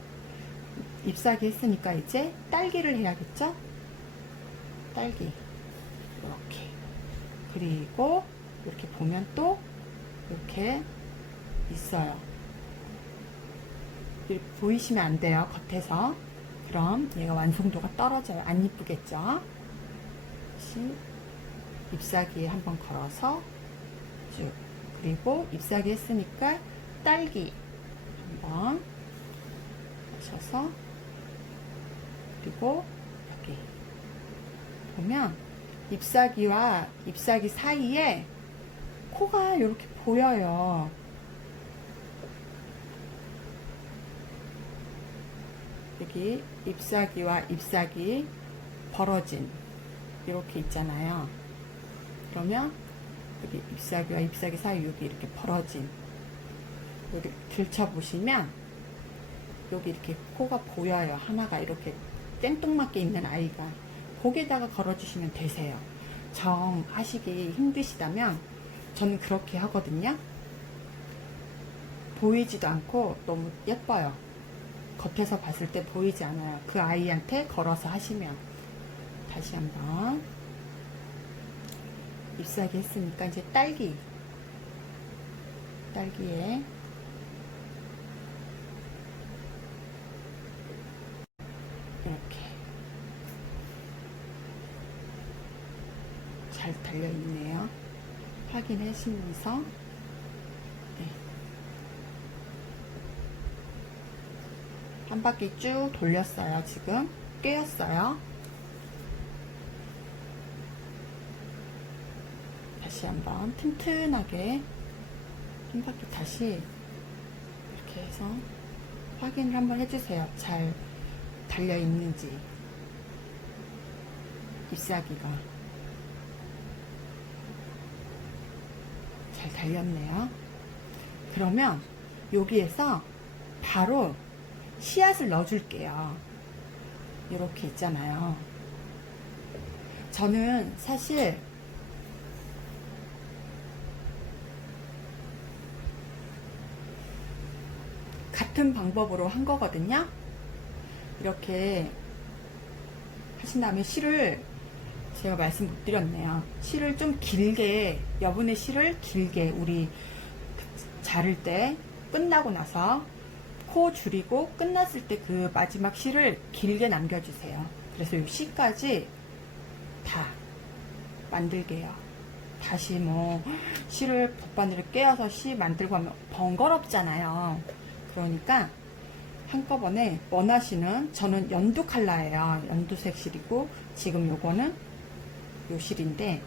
잎사귀 했으니까 이제 딸기를 해야겠죠. 딸기 이렇게. 그리고 이렇게 보면 또 이렇게 있어요. 보이시면 안 돼요, 겉에서. 그럼 얘가 완성도가 떨어져요. 안 이쁘겠죠? 다시 잎사귀에 한번 걸어서 쭉. 그리고 잎사귀 했으니까 딸기 한번 하셔서, 그리고 여기 보면 잎사귀와 잎사귀 사이에 코가 이렇게 보여요. 여기 잎사귀와 잎사귀 벌어진 이렇게 있잖아요. 그러면 여기 잎사귀와 잎사귀 사이 여기 이렇게 벌어진, 여기 들춰보시면 여기 이렇게 코가 보여요. 하나가 이렇게 땡뚱맞게 있는 아이가. 거기에다가 걸어주시면 되세요. 정 하시기 힘드시다면 저는 그렇게 하거든요. 보이지도 않고 너무 예뻐요. 겉에서 봤을 때 보이지 않아요. 그 아이한테 걸어서 하시면. 다시 한번 잎사귀 했으니까 이제 딸기에 이렇게 잘 달려있네요. 확인하시면서, 네. 한 바퀴 쭉 돌렸어요. 지금 꿰었어요. 다시 한번 튼튼하게 한 바퀴 다시 이렇게 해서 확인을 한번 해주세요. 잘 달려있는지. 잎사귀가 잘 달렸네요. 그러면 여기에서 바로 씨앗을 넣어줄게요. 이렇게 있잖아요. 저는 사실 같은 방법으로 한 거거든요. 이렇게 하신 다음에 실을, 제가 말씀 못 드렸네요. 실을 좀 길게, 여분의 실을 길게, 우리 자를 때 끝나고 나서 코 줄이고 끝났을 때 그 마지막 실을 길게 남겨주세요. 그래서 이 씨까지 다 만들게요. 다시 뭐 실을 돗바늘을 꿰어서 씨 만들고 하면 번거롭잖아요. 그러니까 한꺼번에 원하시는, 저는 연두 컬러예요. 연두색 실이고, 지금 요거는 요 실인데,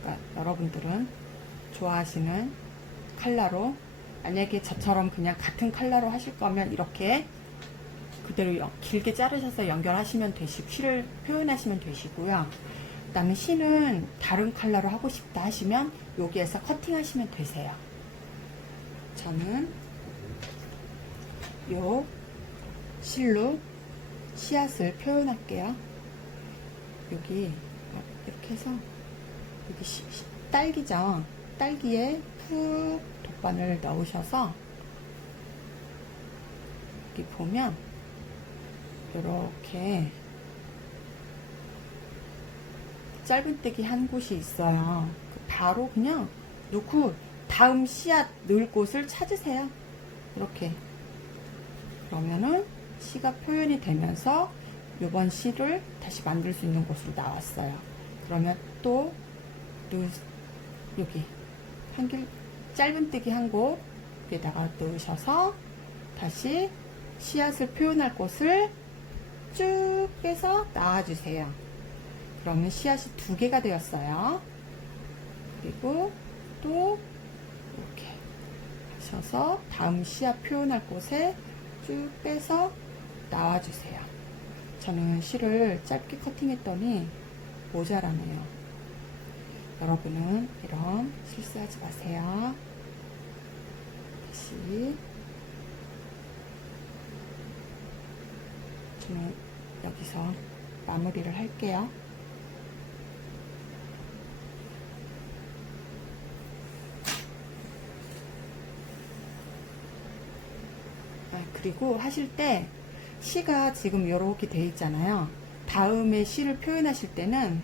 그러니까 여러분들은 좋아하시는 컬러로, 만약에 저처럼 그냥 같은 컬러로 하실 거면 이렇게 그대로 길게 자르셔서 연결하시면 되시고, 실을 표현하시면 되시고요. 그 다음에 실은 다른 컬러로 하고 싶다 하시면 여기에서 커팅하시면 되세요. 저는 요 실로 씨앗을 표현할게요. 여기 이렇게 해서, 여기 딸기죠. 딸기에 푹 돗바늘 넣으셔서 여기 보면 이렇게 짧은뜨기 한 곳이 있어요. 바로 그냥 놓고 다음 씨앗 넣을 곳을 찾으세요. 이렇게. 그러면은 씨가 표현이 되면서 이번 씨를 다시 만들 수 있는 곳으로 나왔어요. 그러면 또 여기 짧은뜨기 한 곳에다가 넣으셔서 다시 씨앗을 표현할 곳을 쭉 빼서 놔주세요. 그러면 씨앗이 2개가 되었어요. 그리고 또 이렇게 하셔서 다음 씨앗 표현할 곳에 쭉 빼서 나와주세요. 저는 실을 짧게 커팅했더니 모자라네요. 여러분은 이런 실수하지 마세요. 다시 저는 여기서 마무리를 할게요. 그리고 하실 때 씨가 지금 이렇게 돼 있잖아요. 다음에 시를 표현하실 때는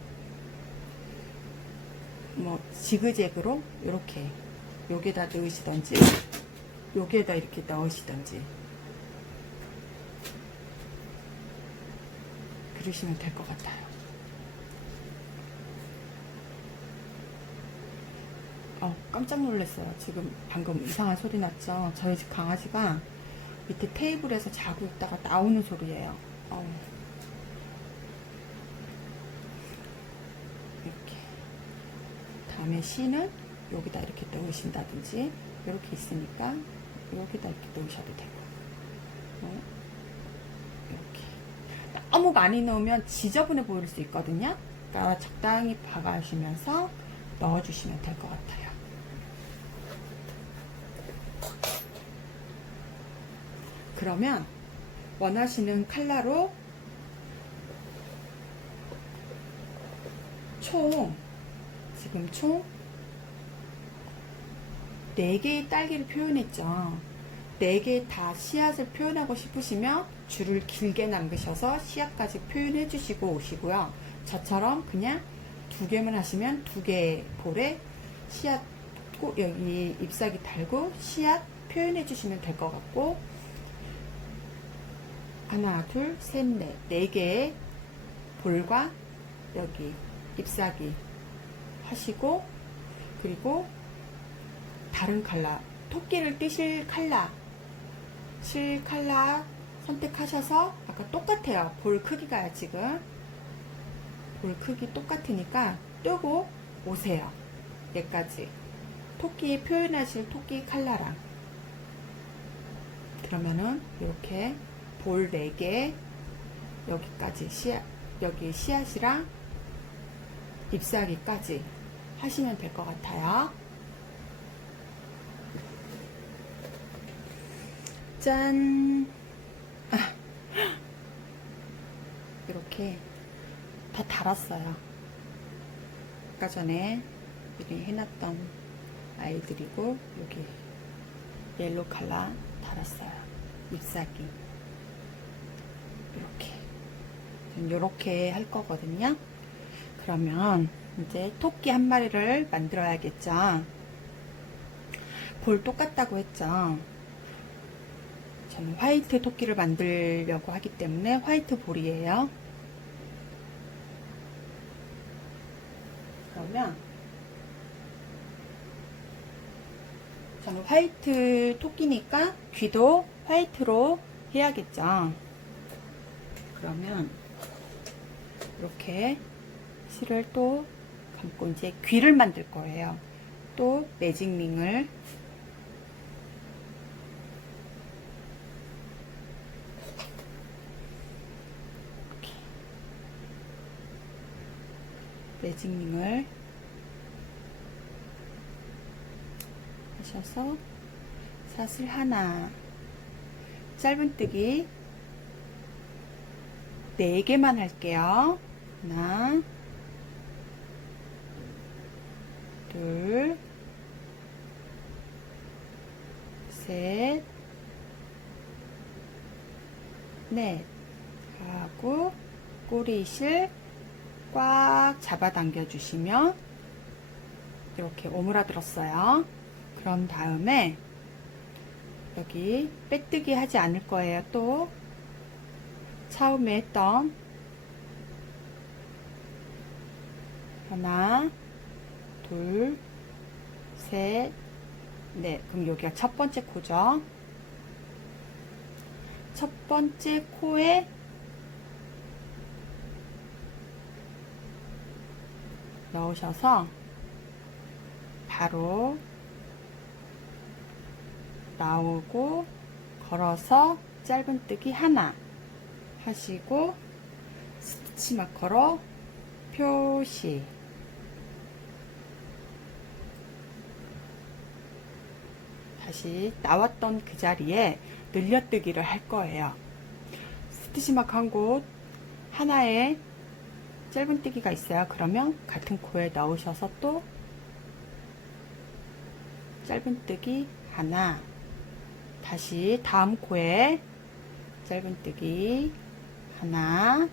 뭐 지그재그로 이렇게 여기에다 넣으시던지 여기에다 이렇게 넣으시던지 그러시면 될 것 같아요. 깜짝 놀랐어요. 지금 방금 이상한 소리 났죠? 저희 집 강아지가 밑에 테이블에서 자고 있다가 나오는 소리예요. 이렇게. 다음에 C는 여기다 이렇게 넣으신다든지, 이렇게 있으니까 여기다 이렇게 넣으셔도 되고, 이렇게. 너무 많이 넣으면 지저분해 보일 수 있거든요. 그러니까 적당히 박아주시면서 넣어주시면 될 것 같아요. 그러면 원하시는 컬러로 지금 총 4개의 딸기를 표현했죠. 4개 다 씨앗을 표현하고 싶으시면 줄을 길게 남기셔서 씨앗까지 표현해 주시고 오시고요. 저처럼 그냥 2개만 하시면 2개의 볼에 씨앗 꼭 여기 잎사귀 달고 씨앗 표현해 주시면 될 것 같고, 하나, 둘, 셋, 넷, 4개의 볼과 여기 잎사귀 하시고, 그리고 다른 컬러, 토끼를 띄실 컬러, 실 컬러 선택하셔서 아까 똑같아요. 볼 크기가요. 지금 볼 크기 똑같으니까 뜨고 오세요. 얘까지 토끼 표현하실 토끼 컬러랑. 그러면은 이렇게 볼 4개, 여기까지 여기 씨앗이랑 잎사귀까지 하시면 될 것 같아요. 짠! 이렇게 다 달았어요. 아까 전에 미리 해놨던 아이들이고, 여기 옐로 컬러 달았어요. 잎사귀. 이렇게 할 거거든요. 그러면 이제 토끼 한 마리를 만들어야겠죠. 볼 똑같다고 했죠. 저는 화이트 토끼를 만들려고 하기 때문에 화이트 볼이에요. 그러면 저는 화이트 토끼니까 귀도 화이트로 해야겠죠. 그러면 이렇게 실을 또 감고 이제 귀를 만들 거예요. 또 매직링을 이렇게 매직링을 하셔서 사슬 하나, 짧은뜨기 4개만 할게요. 하나, 둘, 셋, 넷 하고 꼬리실 꽉 잡아당겨 주시면 이렇게 오므라들었어요. 그런 다음에 여기 빼뜨기 하지 않을 거예요. 또 처음에 했던 하나, 둘, 셋, 넷. 그럼 여기가 첫 번째 코죠. 첫 번째 코에 넣으셔서 바로 나오고 걸어서 짧은뜨기 하나 하시고 스티치 마커로 표시. 다시 나왔던 그 자리에 늘려뜨기를 할 거예요. 스티치 마커 한 곳 하나에 짧은뜨기가 있어요. 그러면 같은 코에 넣으셔서 또 짧은뜨기 하나, 다시 다음 코에 짧은뜨기 하나,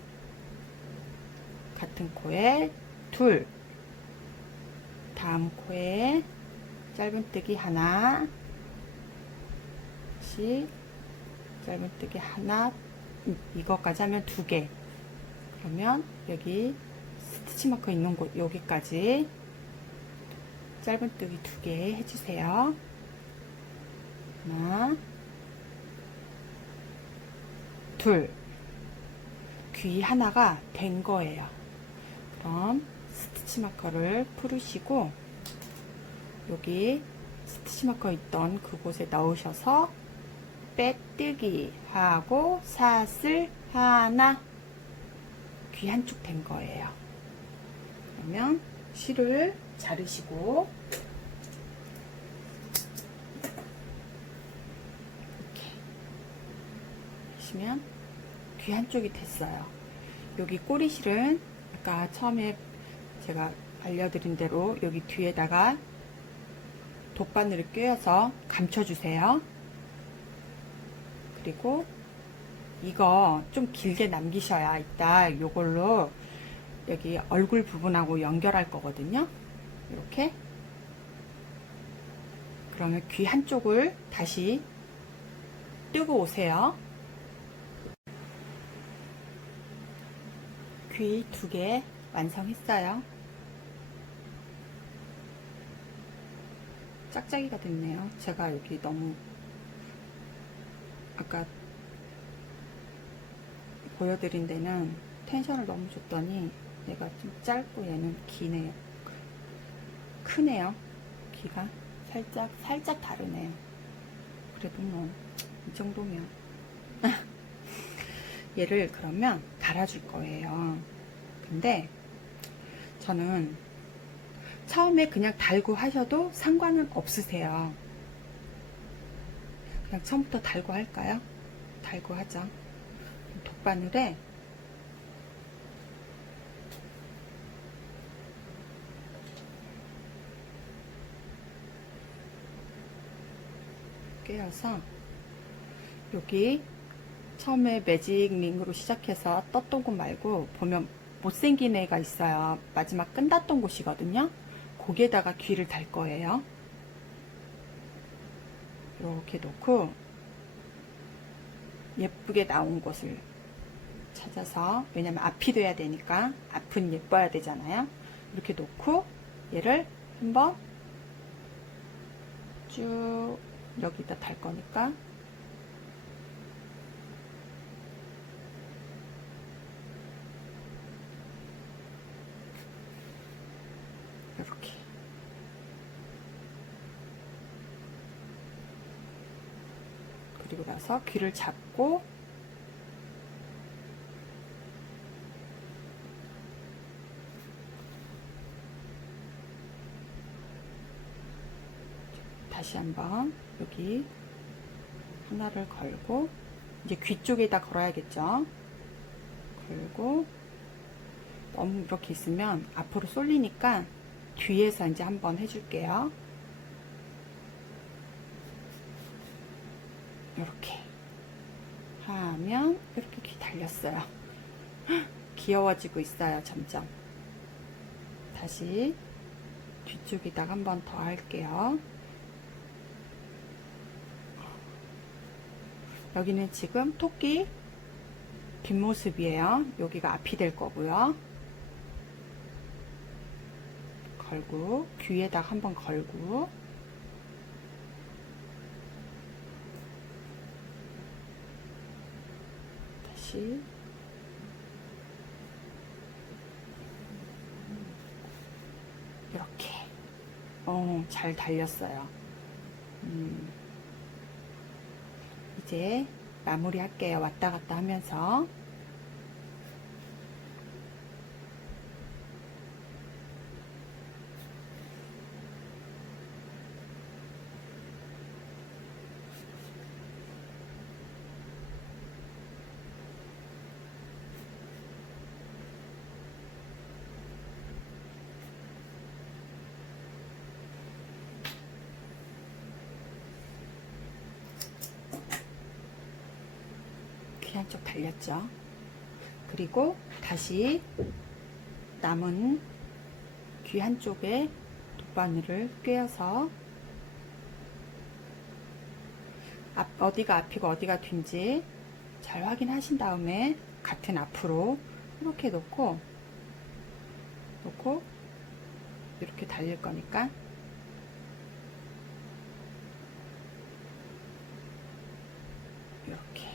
같은 코에 둘, 다음 코에 짧은뜨기 하나, 다시 짧은뜨기 하나, 이거까지 하면 2개. 그러면 여기 스티치 마커 있는 곳 여기까지 짧은뜨기 2개 해주세요. 하나, 둘. 귀 하나가 된 거예요. 그럼 스티치 마커를 풀으시고 여기 스티치 마커 있던 그곳에 넣으셔서 빼뜨기 하고 사슬 하나, 귀 한쪽 된 거예요. 그러면 실을 자르시고 이렇게 하시면 귀 한쪽이 됐어요. 여기 꼬리실은 아까 처음에 제가 알려드린 대로 여기 뒤에다가 돗바늘을 꿰어서 감춰주세요. 그리고 이거 좀 길게 남기셔야 이따 요걸로 여기 얼굴 부분하고 연결할 거거든요. 이렇게. 그러면 귀 한쪽을 다시 뜨고 오세요. 귀 2개 완성했어요. 짝짝이가 됐네요. 제가 여기 너무 아까 보여드린 데는 텐션을 너무 줬더니 얘가 좀 짧고 얘는 기네요. 크네요. 귀가 살짝 다르네요. 그래도 뭐 이 정도면 얘를 그러면 달아줄 거예요. 근데 저는 처음에 그냥 달고 하셔도 상관은 없으세요. 그냥 처음부터 달고 할까요? 달고 하죠. 돗바늘에 꿰어서 여기 처음에 매직 링으로 시작해서 떴던 곳 말고 보면 못생긴 애가 있어요. 마지막 끝났던 곳이거든요. 거기에다가 귀를 달 거예요. 이렇게 놓고 예쁘게 나온 곳을 찾아서, 왜냐면 앞이 돼야 되니까 앞은 예뻐야 되잖아요. 이렇게 놓고 얘를 한번 쭉 여기다 달 거니까 이렇게 그리고 나서 귀를 잡고 다시 한번 여기 하나를 걸고 이제 귀 쪽에다 걸어야겠죠. 걸고 너무 이렇게 있으면 앞으로 쏠리니까 뒤에서 이제 한번 해줄게요. 이렇게 하면 이렇게 귀 달렸어요. 귀여워지고 있어요. 점점. 다시 뒤쪽에다가 한 번 더 할게요. 여기는 지금 토끼 뒷모습이에요. 여기가 앞이 될 거고요. 걸고 귀에다가 한번 걸고 다시 이렇게 잘 달렸어요. 이제 마무리 할게요. 왔다 갔다 하면서. 귀 한쪽 달렸죠. 그리고 다시 남은 귀 한쪽에 돗바늘을 꿰어서 어디가 앞이고 어디가 뒤인지 잘 확인하신 다음에 같은 앞으로 이렇게 놓고 이렇게 달릴 거니까 이렇게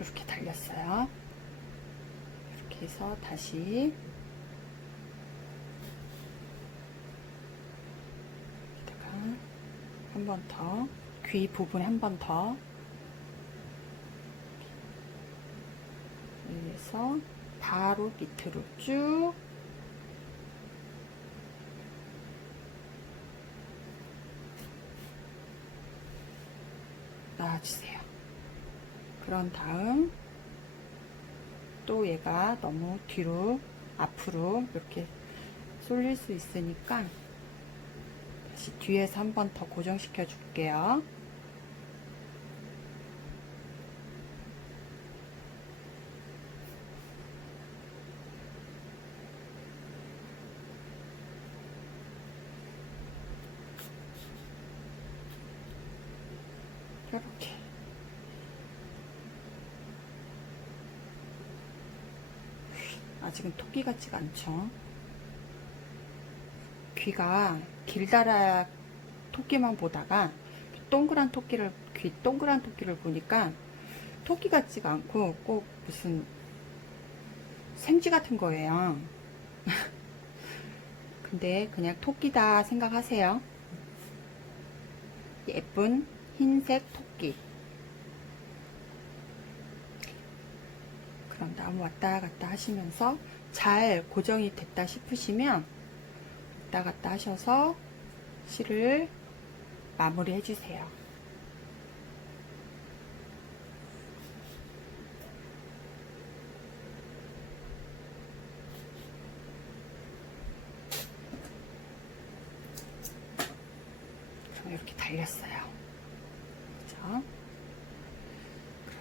이렇게 달렸어요. 이렇게 해서 다시 한 번 더, 귀 부분 한 번 더, 여기서 바로 밑으로 쭉 놔주세요. 그런 다음 또 얘가 너무 뒤로 앞으로 이렇게 쏠릴 수 있으니까 다시 뒤에서 한 번 더 고정시켜 줄게요. 이렇게 아직은 토끼 같지가 않죠. 귀가 길다란 토끼만 보다가 동그란 토끼를 귀 동그란 토끼를 보니까 토끼 같지가 않고 꼭 무슨 생쥐 같은 거예요. 근데 그냥 토끼다 생각하세요. 예쁜 흰색 토끼. 그런 다음 왔다 갔다 하시면서 잘 고정이 됐다 싶으시면 왔다 갔다 하셔서 실을 마무리 해주세요. 그럼 이렇게 달렸어요. 그죠?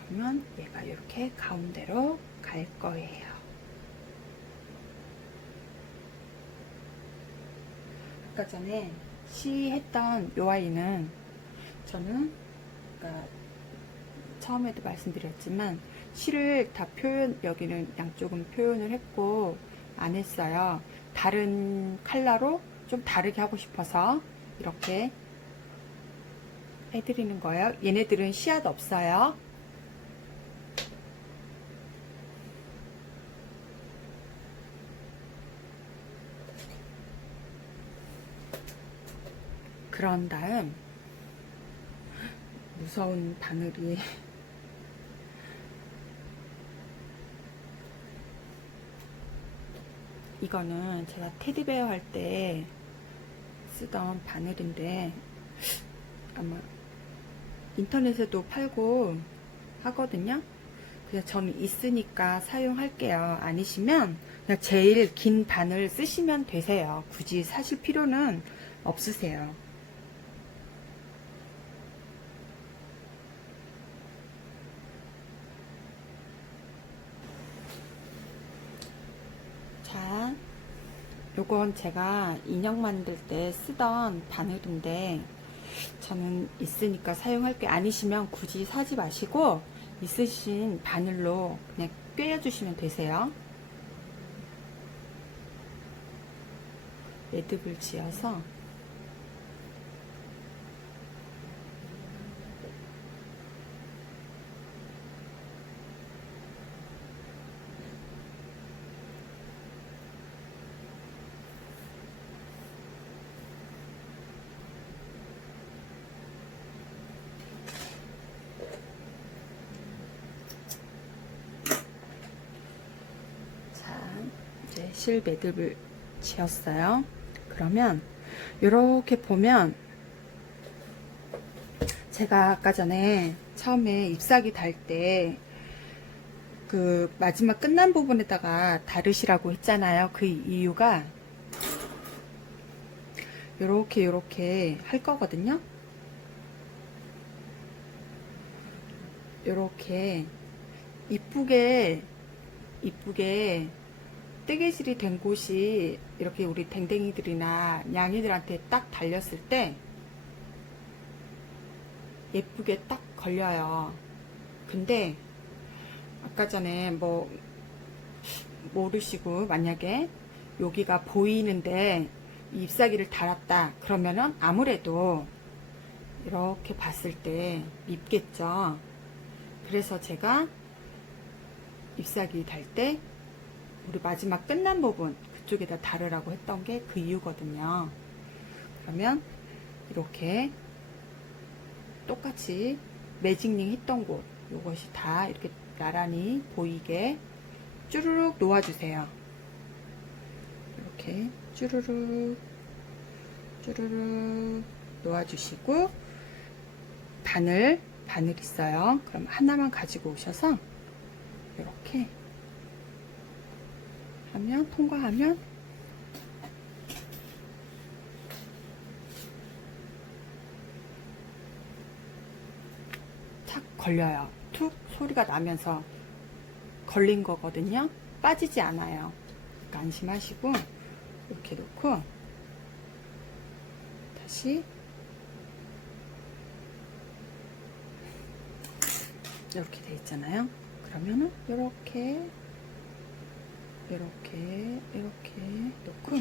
그러면 얘가 이렇게 가운데로 갈 거예요. 아까 전에 시했던 요 아이는 저는 그러니까 처음에도 말씀드렸지만 시를 다 여기는 양쪽은 표현을 했고 안 했어요. 다른 컬러로 좀 다르게 하고 싶어서 이렇게 해드리는 거예요. 얘네들은 씨앗 없어요. 그런 다음 무서운 바늘이 이거는 제가 테디베어 할 때 쓰던 바늘인데 아마 인터넷에도 팔고 하거든요. 그냥 저는 있으니까 사용할게요. 아니시면 그냥 제일 긴 바늘 쓰시면 되세요. 굳이 사실 필요는 없으세요. 자, 요건 제가 인형 만들 때 쓰던 바늘인데 저는 있으니까 사용할게. 아니시면 굳이 사지 마시고 있으신 바늘로 그냥 꿰어주시면 되세요. 매듭을 지어서 실 매듭을 지었어요. 그러면 이렇게 보면 제가 아까 전에 처음에 잎사귀 달 때 그 마지막 끝난 부분에다가 다르시라고 했잖아요. 그 이유가 요렇게 할 거거든요. 요렇게 이쁘게 뜨개질이 된 곳이 이렇게 우리 댕댕이들이나 냥이들한테 딱 달렸을 때 예쁘게 딱 걸려요. 근데 아까 전에 뭐 모르시고 만약에 여기가 보이는데 잎사귀를 달았다 그러면은 아무래도 이렇게 봤을 때 밉겠죠. 그래서 제가 잎사귀 달 때 우리 마지막 끝난 부분 그쪽에다 달으라고 했던 게 그 이유거든요. 그러면 이렇게 똑같이 매직링 했던 곳 이것이 다 이렇게 나란히 보이게 쭈루룩 놓아주세요. 이렇게 쭈루룩 놓아주시고 바늘 있어요. 그럼 하나만 가지고 오셔서 이렇게 하면 통과하면 탁 걸려요. 툭 소리가 나면서 걸린 거거든요. 빠지지 않아요. 그러니까 안심하시고 이렇게 놓고 다시 이렇게 돼 있잖아요. 그러면은 이렇게 놓고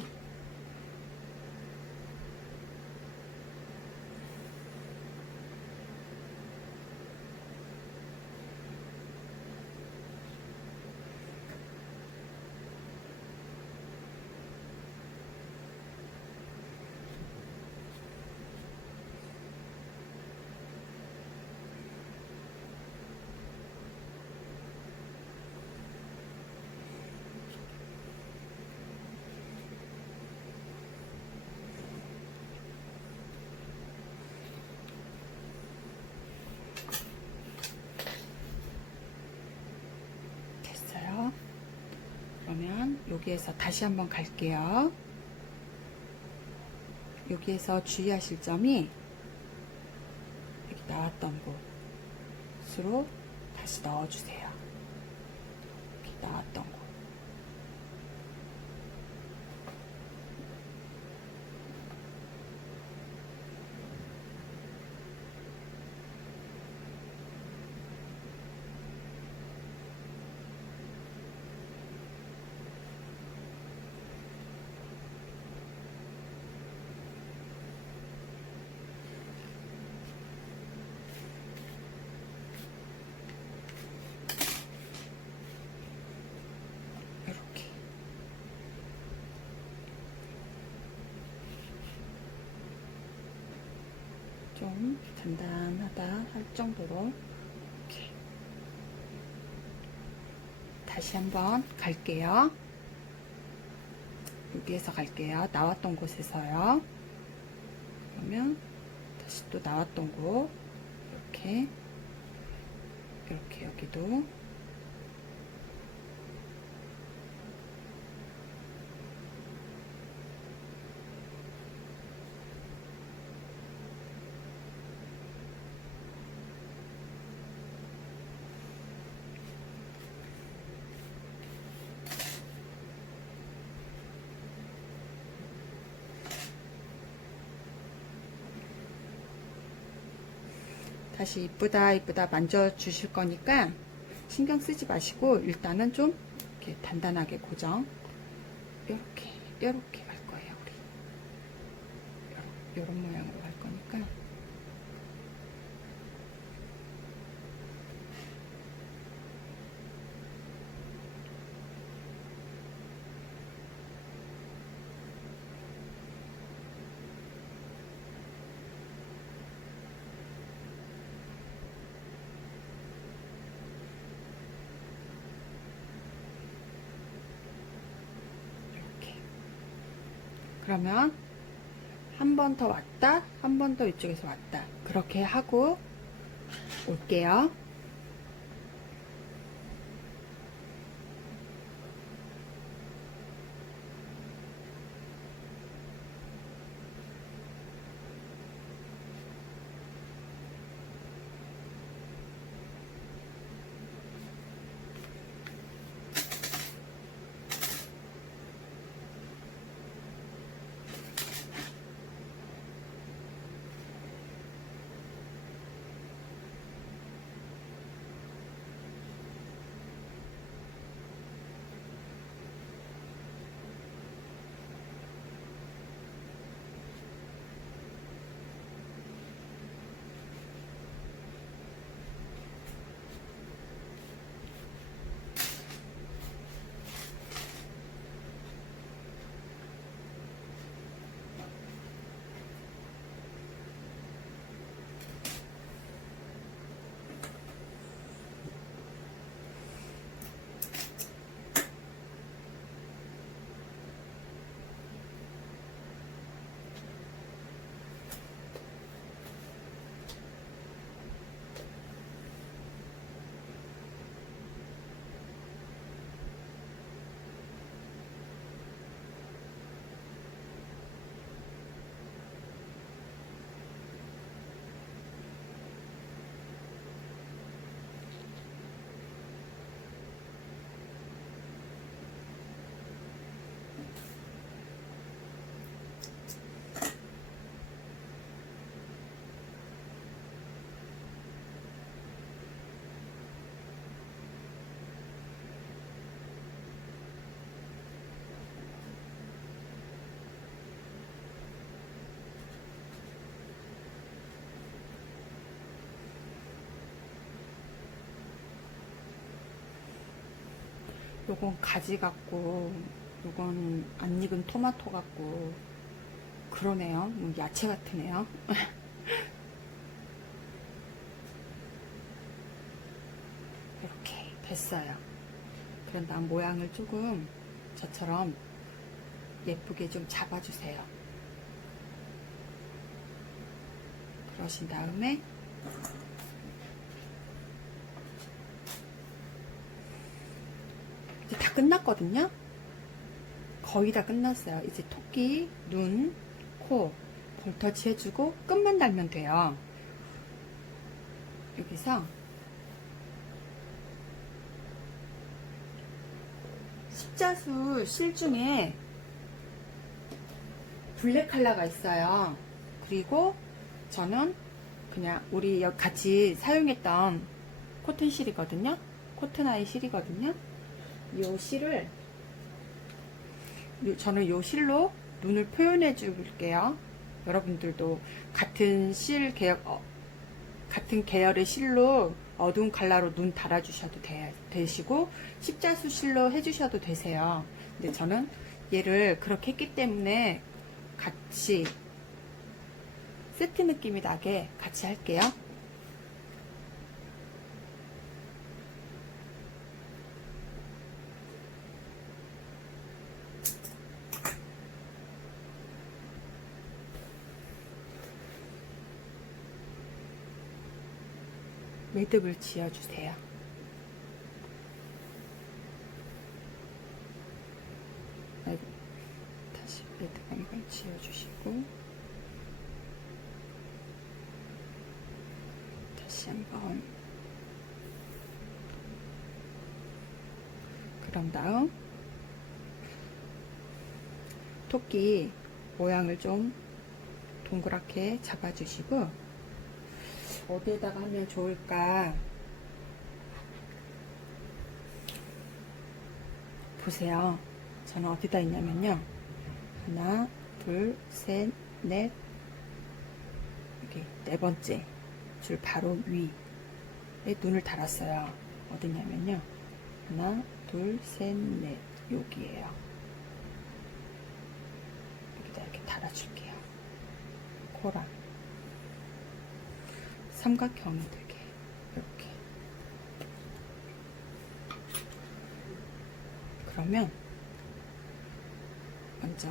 됐어요. 그러면 여기에서 다시 한번 갈게요. 여기에서 주의하실 점이 여기 나왔던 곳으로 다시 넣어주세요. 여기 나왔던 곳. 이렇게 좀 단단하다 할 정도로 이렇게 다시 한번 갈게요. 여기에서 갈게요. 나왔던 곳에서요. 그러면 다시 또 나왔던 곳 이렇게 여기도 다시 이쁘다 만져 주실 거니까 신경 쓰지 마시고 일단은 좀 이렇게 단단하게 고정 이렇게 갈 거예요. 우리 이런 모양으로 갈 거니까 그러면 한 번 더 왔다 한 번 더 이쪽에서 왔다 그렇게 하고 올게요. 요건 가지 같고, 요건 안 익은 토마토 같고, 그러네요. 야채 같으네요. 이렇게 됐어요. 그런 다음 모양을 조금 저처럼 예쁘게 좀 잡아주세요. 그러신 다음에 이제 다 끝났거든요. 거의 다 끝났어요. 이제 토끼, 눈, 코, 볼터치 해주고 끝만 달면 돼요. 여기서 십자수 실 중에 블랙 컬러가 있어요. 그리고 저는 그냥 우리 같이 사용했던 코튼 실이거든요. 코튼 아이 실이거든요. 이 실을 저는 이 실로 눈을 표현해 줄게요. 여러분들도 같은 실 계열, 같은 계열의 실로 어두운 컬러로 눈 달아주셔도 되시고 십자수 실로 해주셔도 되세요. 근데 저는 얘를 그렇게 했기 때문에 같이 세트 느낌이 나게 같이 할게요. 매듭을 지어주세요. 다시 매듭 한번 지어주시고 다시 한번. 그런 다음 토끼 모양을 좀 동그랗게 잡아주시고 어디에다가 하면 좋을까 보세요. 저는 어디다 있냐면요, 하나 둘 셋 넷, 여기 네 번째 줄 바로 위에 눈을 달았어요. 어디냐면요, 하나 둘 셋 넷, 여기에요. 여기다 이렇게 달아줄게요. 코랑 삼각형이 되게 이렇게. 그러면 먼저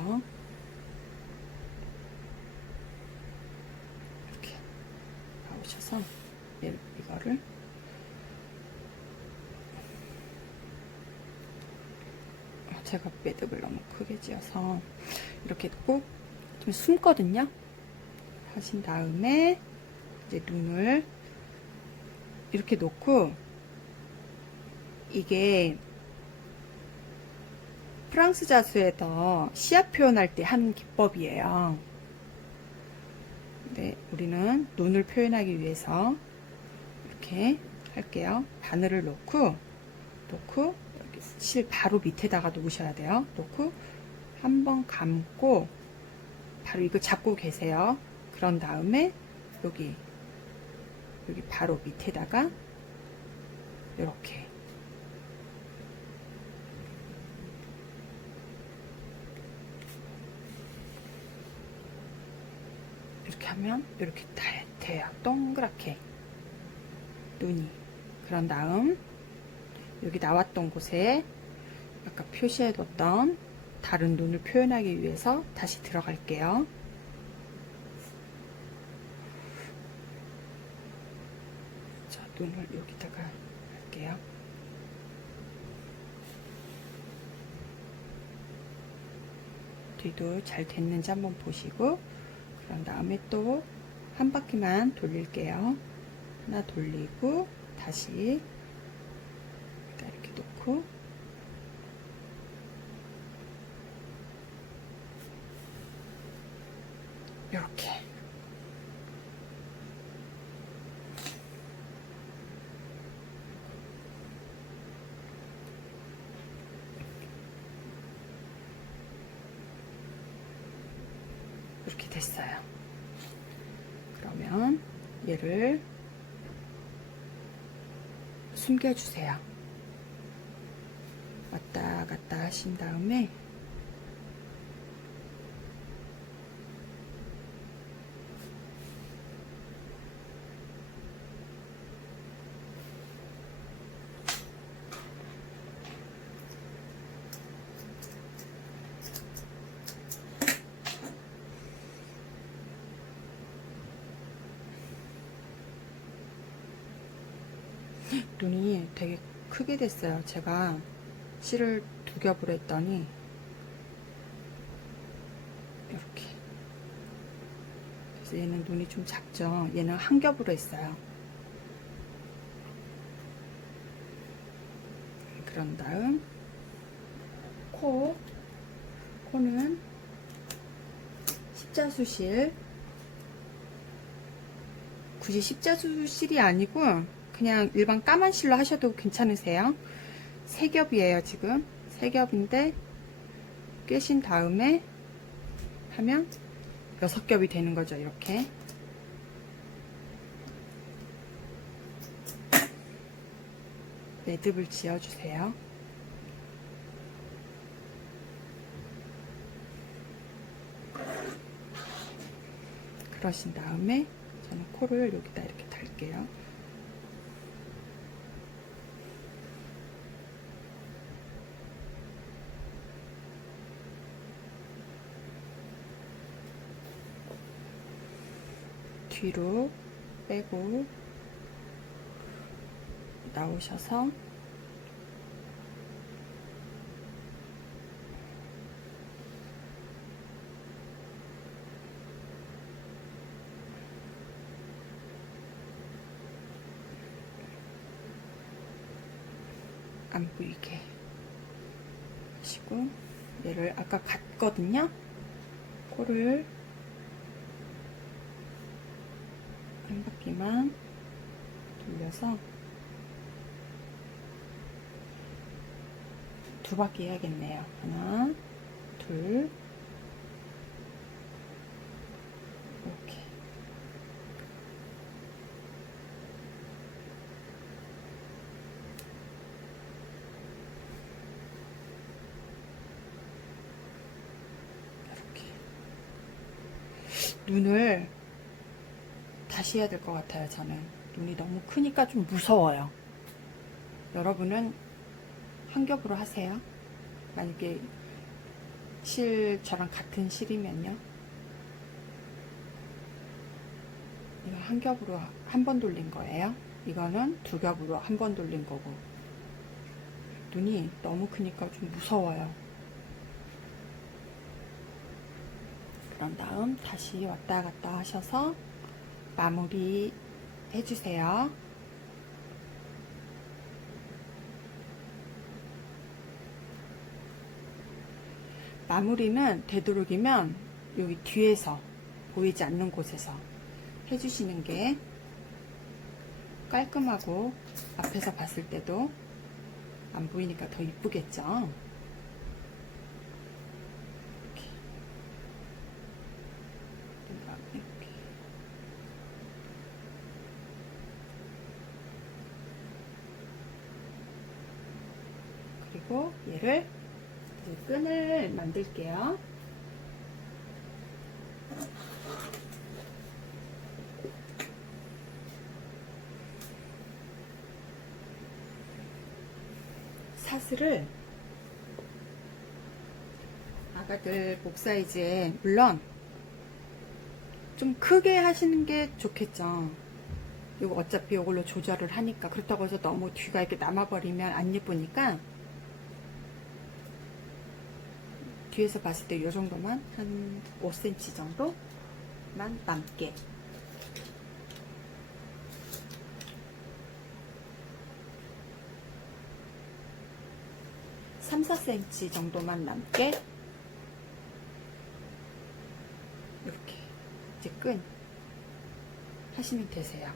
이렇게 나오셔서 이거를 제가 매듭을 너무 크게 지어서 이렇게 꼭 좀 숨거든요. 하신 다음에 이제 눈을 이렇게 놓고, 이게 프랑스 자수에서 씨앗 표현할 때 하는 기법이에요. 근데 우리는 눈을 표현하기 위해서 이렇게 할게요. 바늘을 놓고 이렇게 실 바로 밑에다가 놓으셔야 돼요. 놓고 한번 감고 바로 이거 잡고 계세요. 그런 다음에 여기 바로 밑에다가 이렇게 하면 이렇게 돼요. 동그랗게 눈이. 그런 다음 여기 나왔던 곳에 아까 표시해뒀던 다른 눈을 표현하기 위해서 다시 들어갈게요. 자, 눈을 여기다가 할게요. 뒤도 잘 됐는지 한번 보시고, 그런 다음에 또 한 바퀴만 돌릴게요. 하나 돌리고 다시 이렇게 놓고, 이렇게 이렇게 됐어요. 그러면 얘를 숨겨주세요. 왔다 갔다 하신 다음에 눈이 되게 크게 됐어요. 제가 실을 2겹을 했더니 이렇게. 그래서 얘는 눈이 좀 작죠. 얘는 1겹으로 했어요. 그런 다음 코는 십자수실, 굳이 십자수실이 아니고 그냥 일반 까만 실로 하셔도 괜찮으세요. 3겹이에요. 지금 3겹인데 꿰신 다음에 하면 6겹이 되는 거죠. 이렇게. 매듭을 지어주세요. 그러신 다음에 저는 코를 여기다 이렇게 달게요. 뒤로 빼고 나오셔서 안 보이게 하시고, 얘를 아까 갔거든요. 코를 한 바퀴만 돌려서 2바퀴 해야겠네요. 하나, 둘, 이렇게. 이렇게. 눈을 다시 해야 될 것 같아요. 저는 눈이 너무 크니까 좀 무서워요. 여러분은 1겹으로 하세요. 만약에 저랑 같은 실이면요. 이거 한 겹으로 한 번 돌린 거예요. 이거는 두 겹으로 한 번 돌린 거고. 눈이 너무 크니까 좀 무서워요. 그런 다음 다시 왔다 갔다 하셔서 마무리 해주세요. 마무리는 되도록이면 여기 뒤에서 보이지 않는 곳에서 해주시는 게 깔끔하고 앞에서 봤을 때도 안 보이니까 더 이쁘겠죠. 이렇게. 이렇게. 그리고 얘를 이제 끈을 만들게요. 사슬을 아가들 목 사이즈에 물론 좀 크게 하시는 게 좋겠죠. 이거 어차피 이걸로 조절을 하니까. 그렇다고 해서 너무 뒤가 이렇게 남아버리면 안 예쁘니까 뒤에서 봤을 때 이 정도만 한 5cm 정도만 남게. (3, 4cm) 정도만 남게 이렇게 이제 끈 하시면 되세요.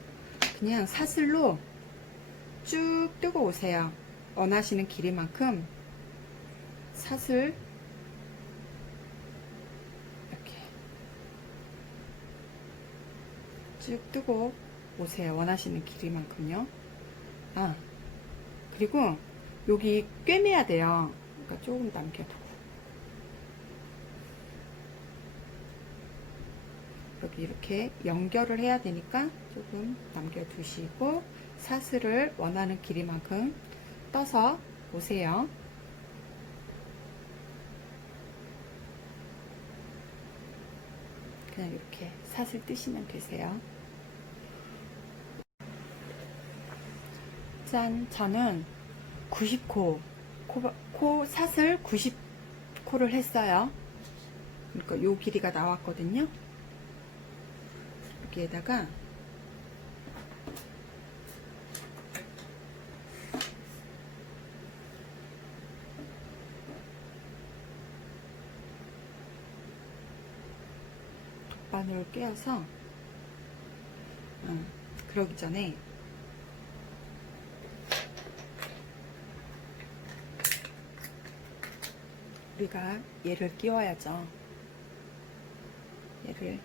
그냥 사슬로 쭉 뜨고 오세요. 원하시는 길이만큼 사슬 이렇게 쭉 뜨고 오세요. 원하시는 길이만큼요. 아, 그리고 여기 꿰매야 돼요. 그러니까 조금 남겨두고 여기 이렇게 연결을 해야 되니까 조금 남겨두시고 사슬을 원하는 길이만큼 떠서 오세요. 그냥 이렇게 사슬 뜨시면 되세요. 짠! 저는 90코 사슬 90코를 했어요. 그러니까 요 길이가 나왔거든요. 여기에다가 돗바늘을 꿰어서 그러기 전에 우리가 얘를 끼워야죠. 얘를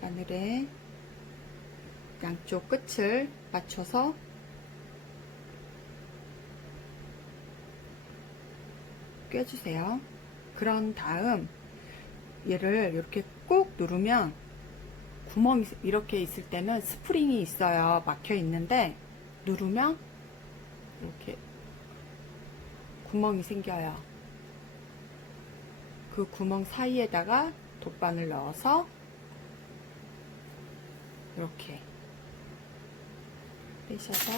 바늘에 양쪽 끝을 맞춰서 꿰주세요. 그런 다음 얘를 이렇게 꾹 누르면 구멍이 이렇게 있을 때는 스프링이 있어요. 막혀 있는데 누르면 이렇게 구멍이 생겨요. 그 구멍 사이에다가 돗바늘 넣어서 이렇게 빼셔서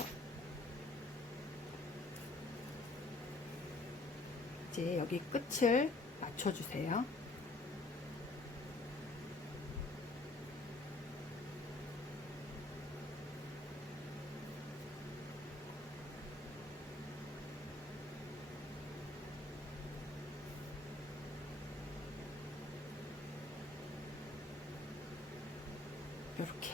이제 여기 끝을 맞춰주세요. 이렇게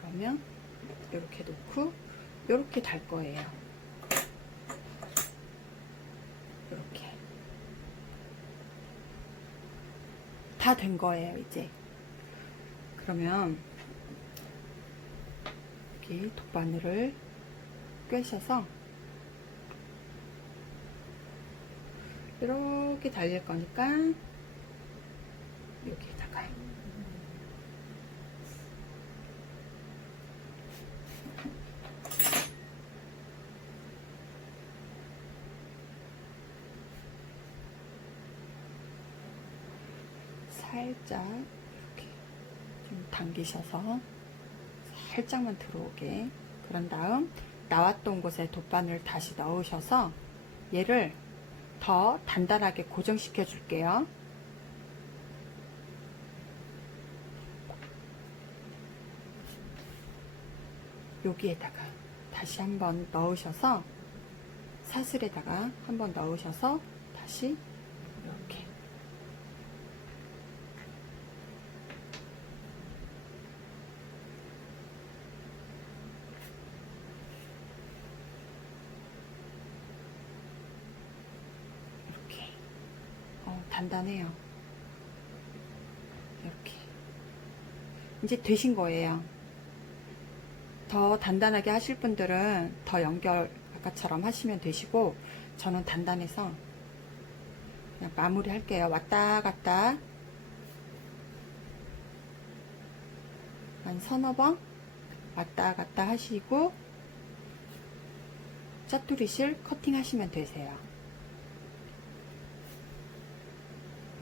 그러면 이렇게 놓고 이렇게 달 거예요. 이렇게 다 된 거예요. 이제 그러면 여기 돗바늘을 꿰셔서 이렇게 달릴 거니까 여기다가 살짝 이렇게 좀 당기셔서 살짝만 들어오게. 그런 다음 나왔던 곳에 돗바늘 다시 넣으셔서 얘를 더 단단하게 고정시켜 줄게요. 여기에다가 다시 한번 넣으셔서 사슬에다가 한번 넣으셔서 다시 이렇게 단단해요. 이렇게 이제 되신 거예요. 더 단단하게 하실 분들은 더 연결 아까처럼 하시면 되시고, 저는 단단해서 그냥 마무리 할게요. 왔다 갔다 한 서너 번 왔다 갔다 하시고 짜투리실 커팅 하시면 되세요.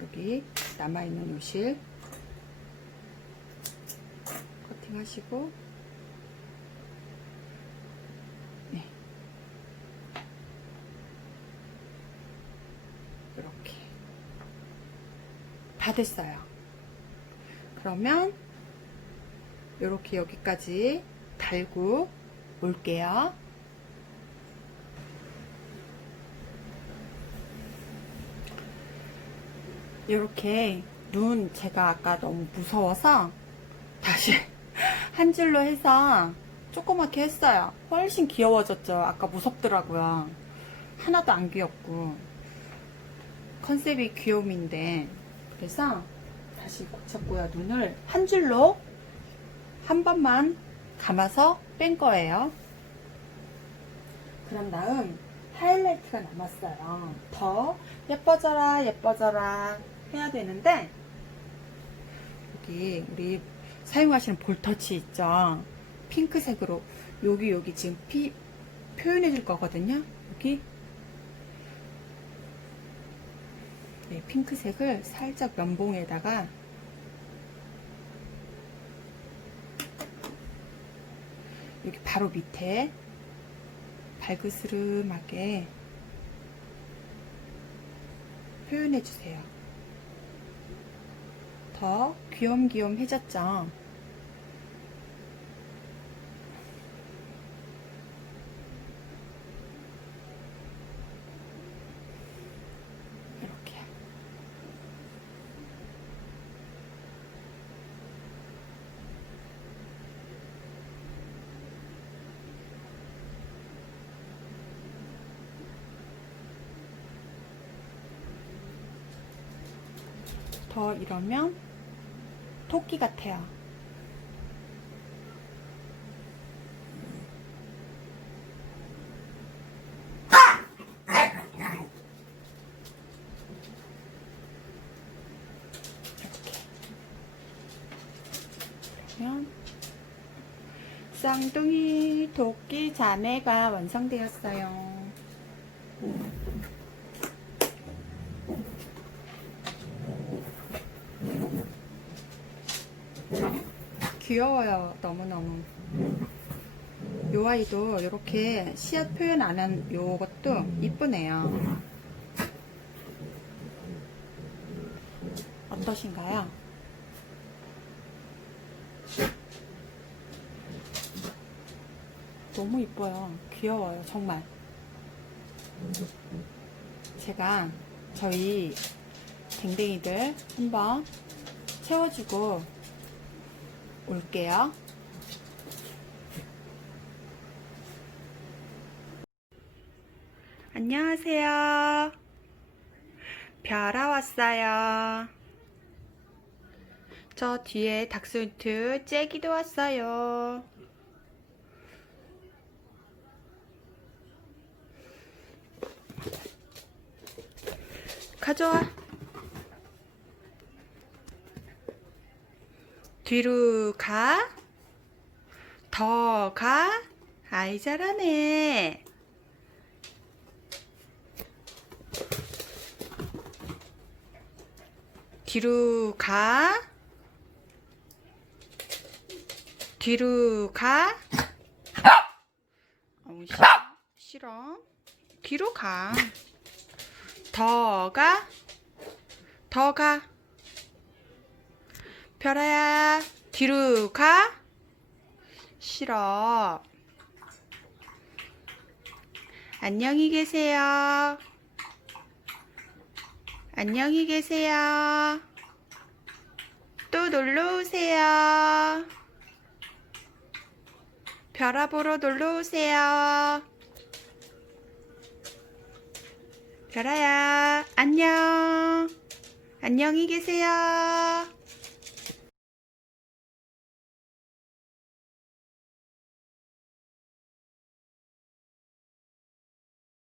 여기 남아있는 요 실 커팅 하시고, 네, 이렇게 다 됐어요. 그러면 이렇게 여기까지 달고 올게요. 이렇게 눈 제가 아까 너무 무서워서 다시 한 줄로 해서 조그맣게 했어요. 훨씬 귀여워졌죠. 아까 무섭더라고요. 하나도 안 귀엽고. 컨셉이 귀요미인데, 그래서 다시 고쳤고요. 눈을 한 줄로 한 번만 감아서 뺀 거예요. 그런 다음 하이라이트가 남았어요. 더 예뻐져라 예뻐져라 해야 되는데, 여기 우리 사용하시는 볼터치 있죠? 핑크색으로 여기 지금 표현해 줄 거거든요. 여기 네, 핑크색을 살짝 면봉에다가 여기 바로 밑에 발그스름하게 표현해 주세요. 더 귀염귀염해졌죠? 이렇게. 더 이러면 토끼 같아요. 그러면 쌍둥이 토끼 자매가 완성되었어요. 귀여워요. 너무너무. 요 아이도 이렇게 씨앗 표현 안 한 요것도 이쁘네요. 어떠신가요? 너무 이뻐요. 귀여워요. 정말. 제가 저희 댕댕이들 한번 채워주고 올게요. 안녕하세요. 벼라 왔어요. 저 뒤에 닥스훈트 째기도 왔어요. 가져와. 뒤로 가. 더 가. 아이 잘하네. 뒤로 가. 뒤로 가. 싫어. 뒤로 가. 더 가. 더 가. 별아야, 뒤로 가. 싫어. 안녕히 계세요. 안녕히 계세요. 또 놀러 오세요. 별아 보러 놀러 오세요. 별아야, 안녕. 안녕히 계세요.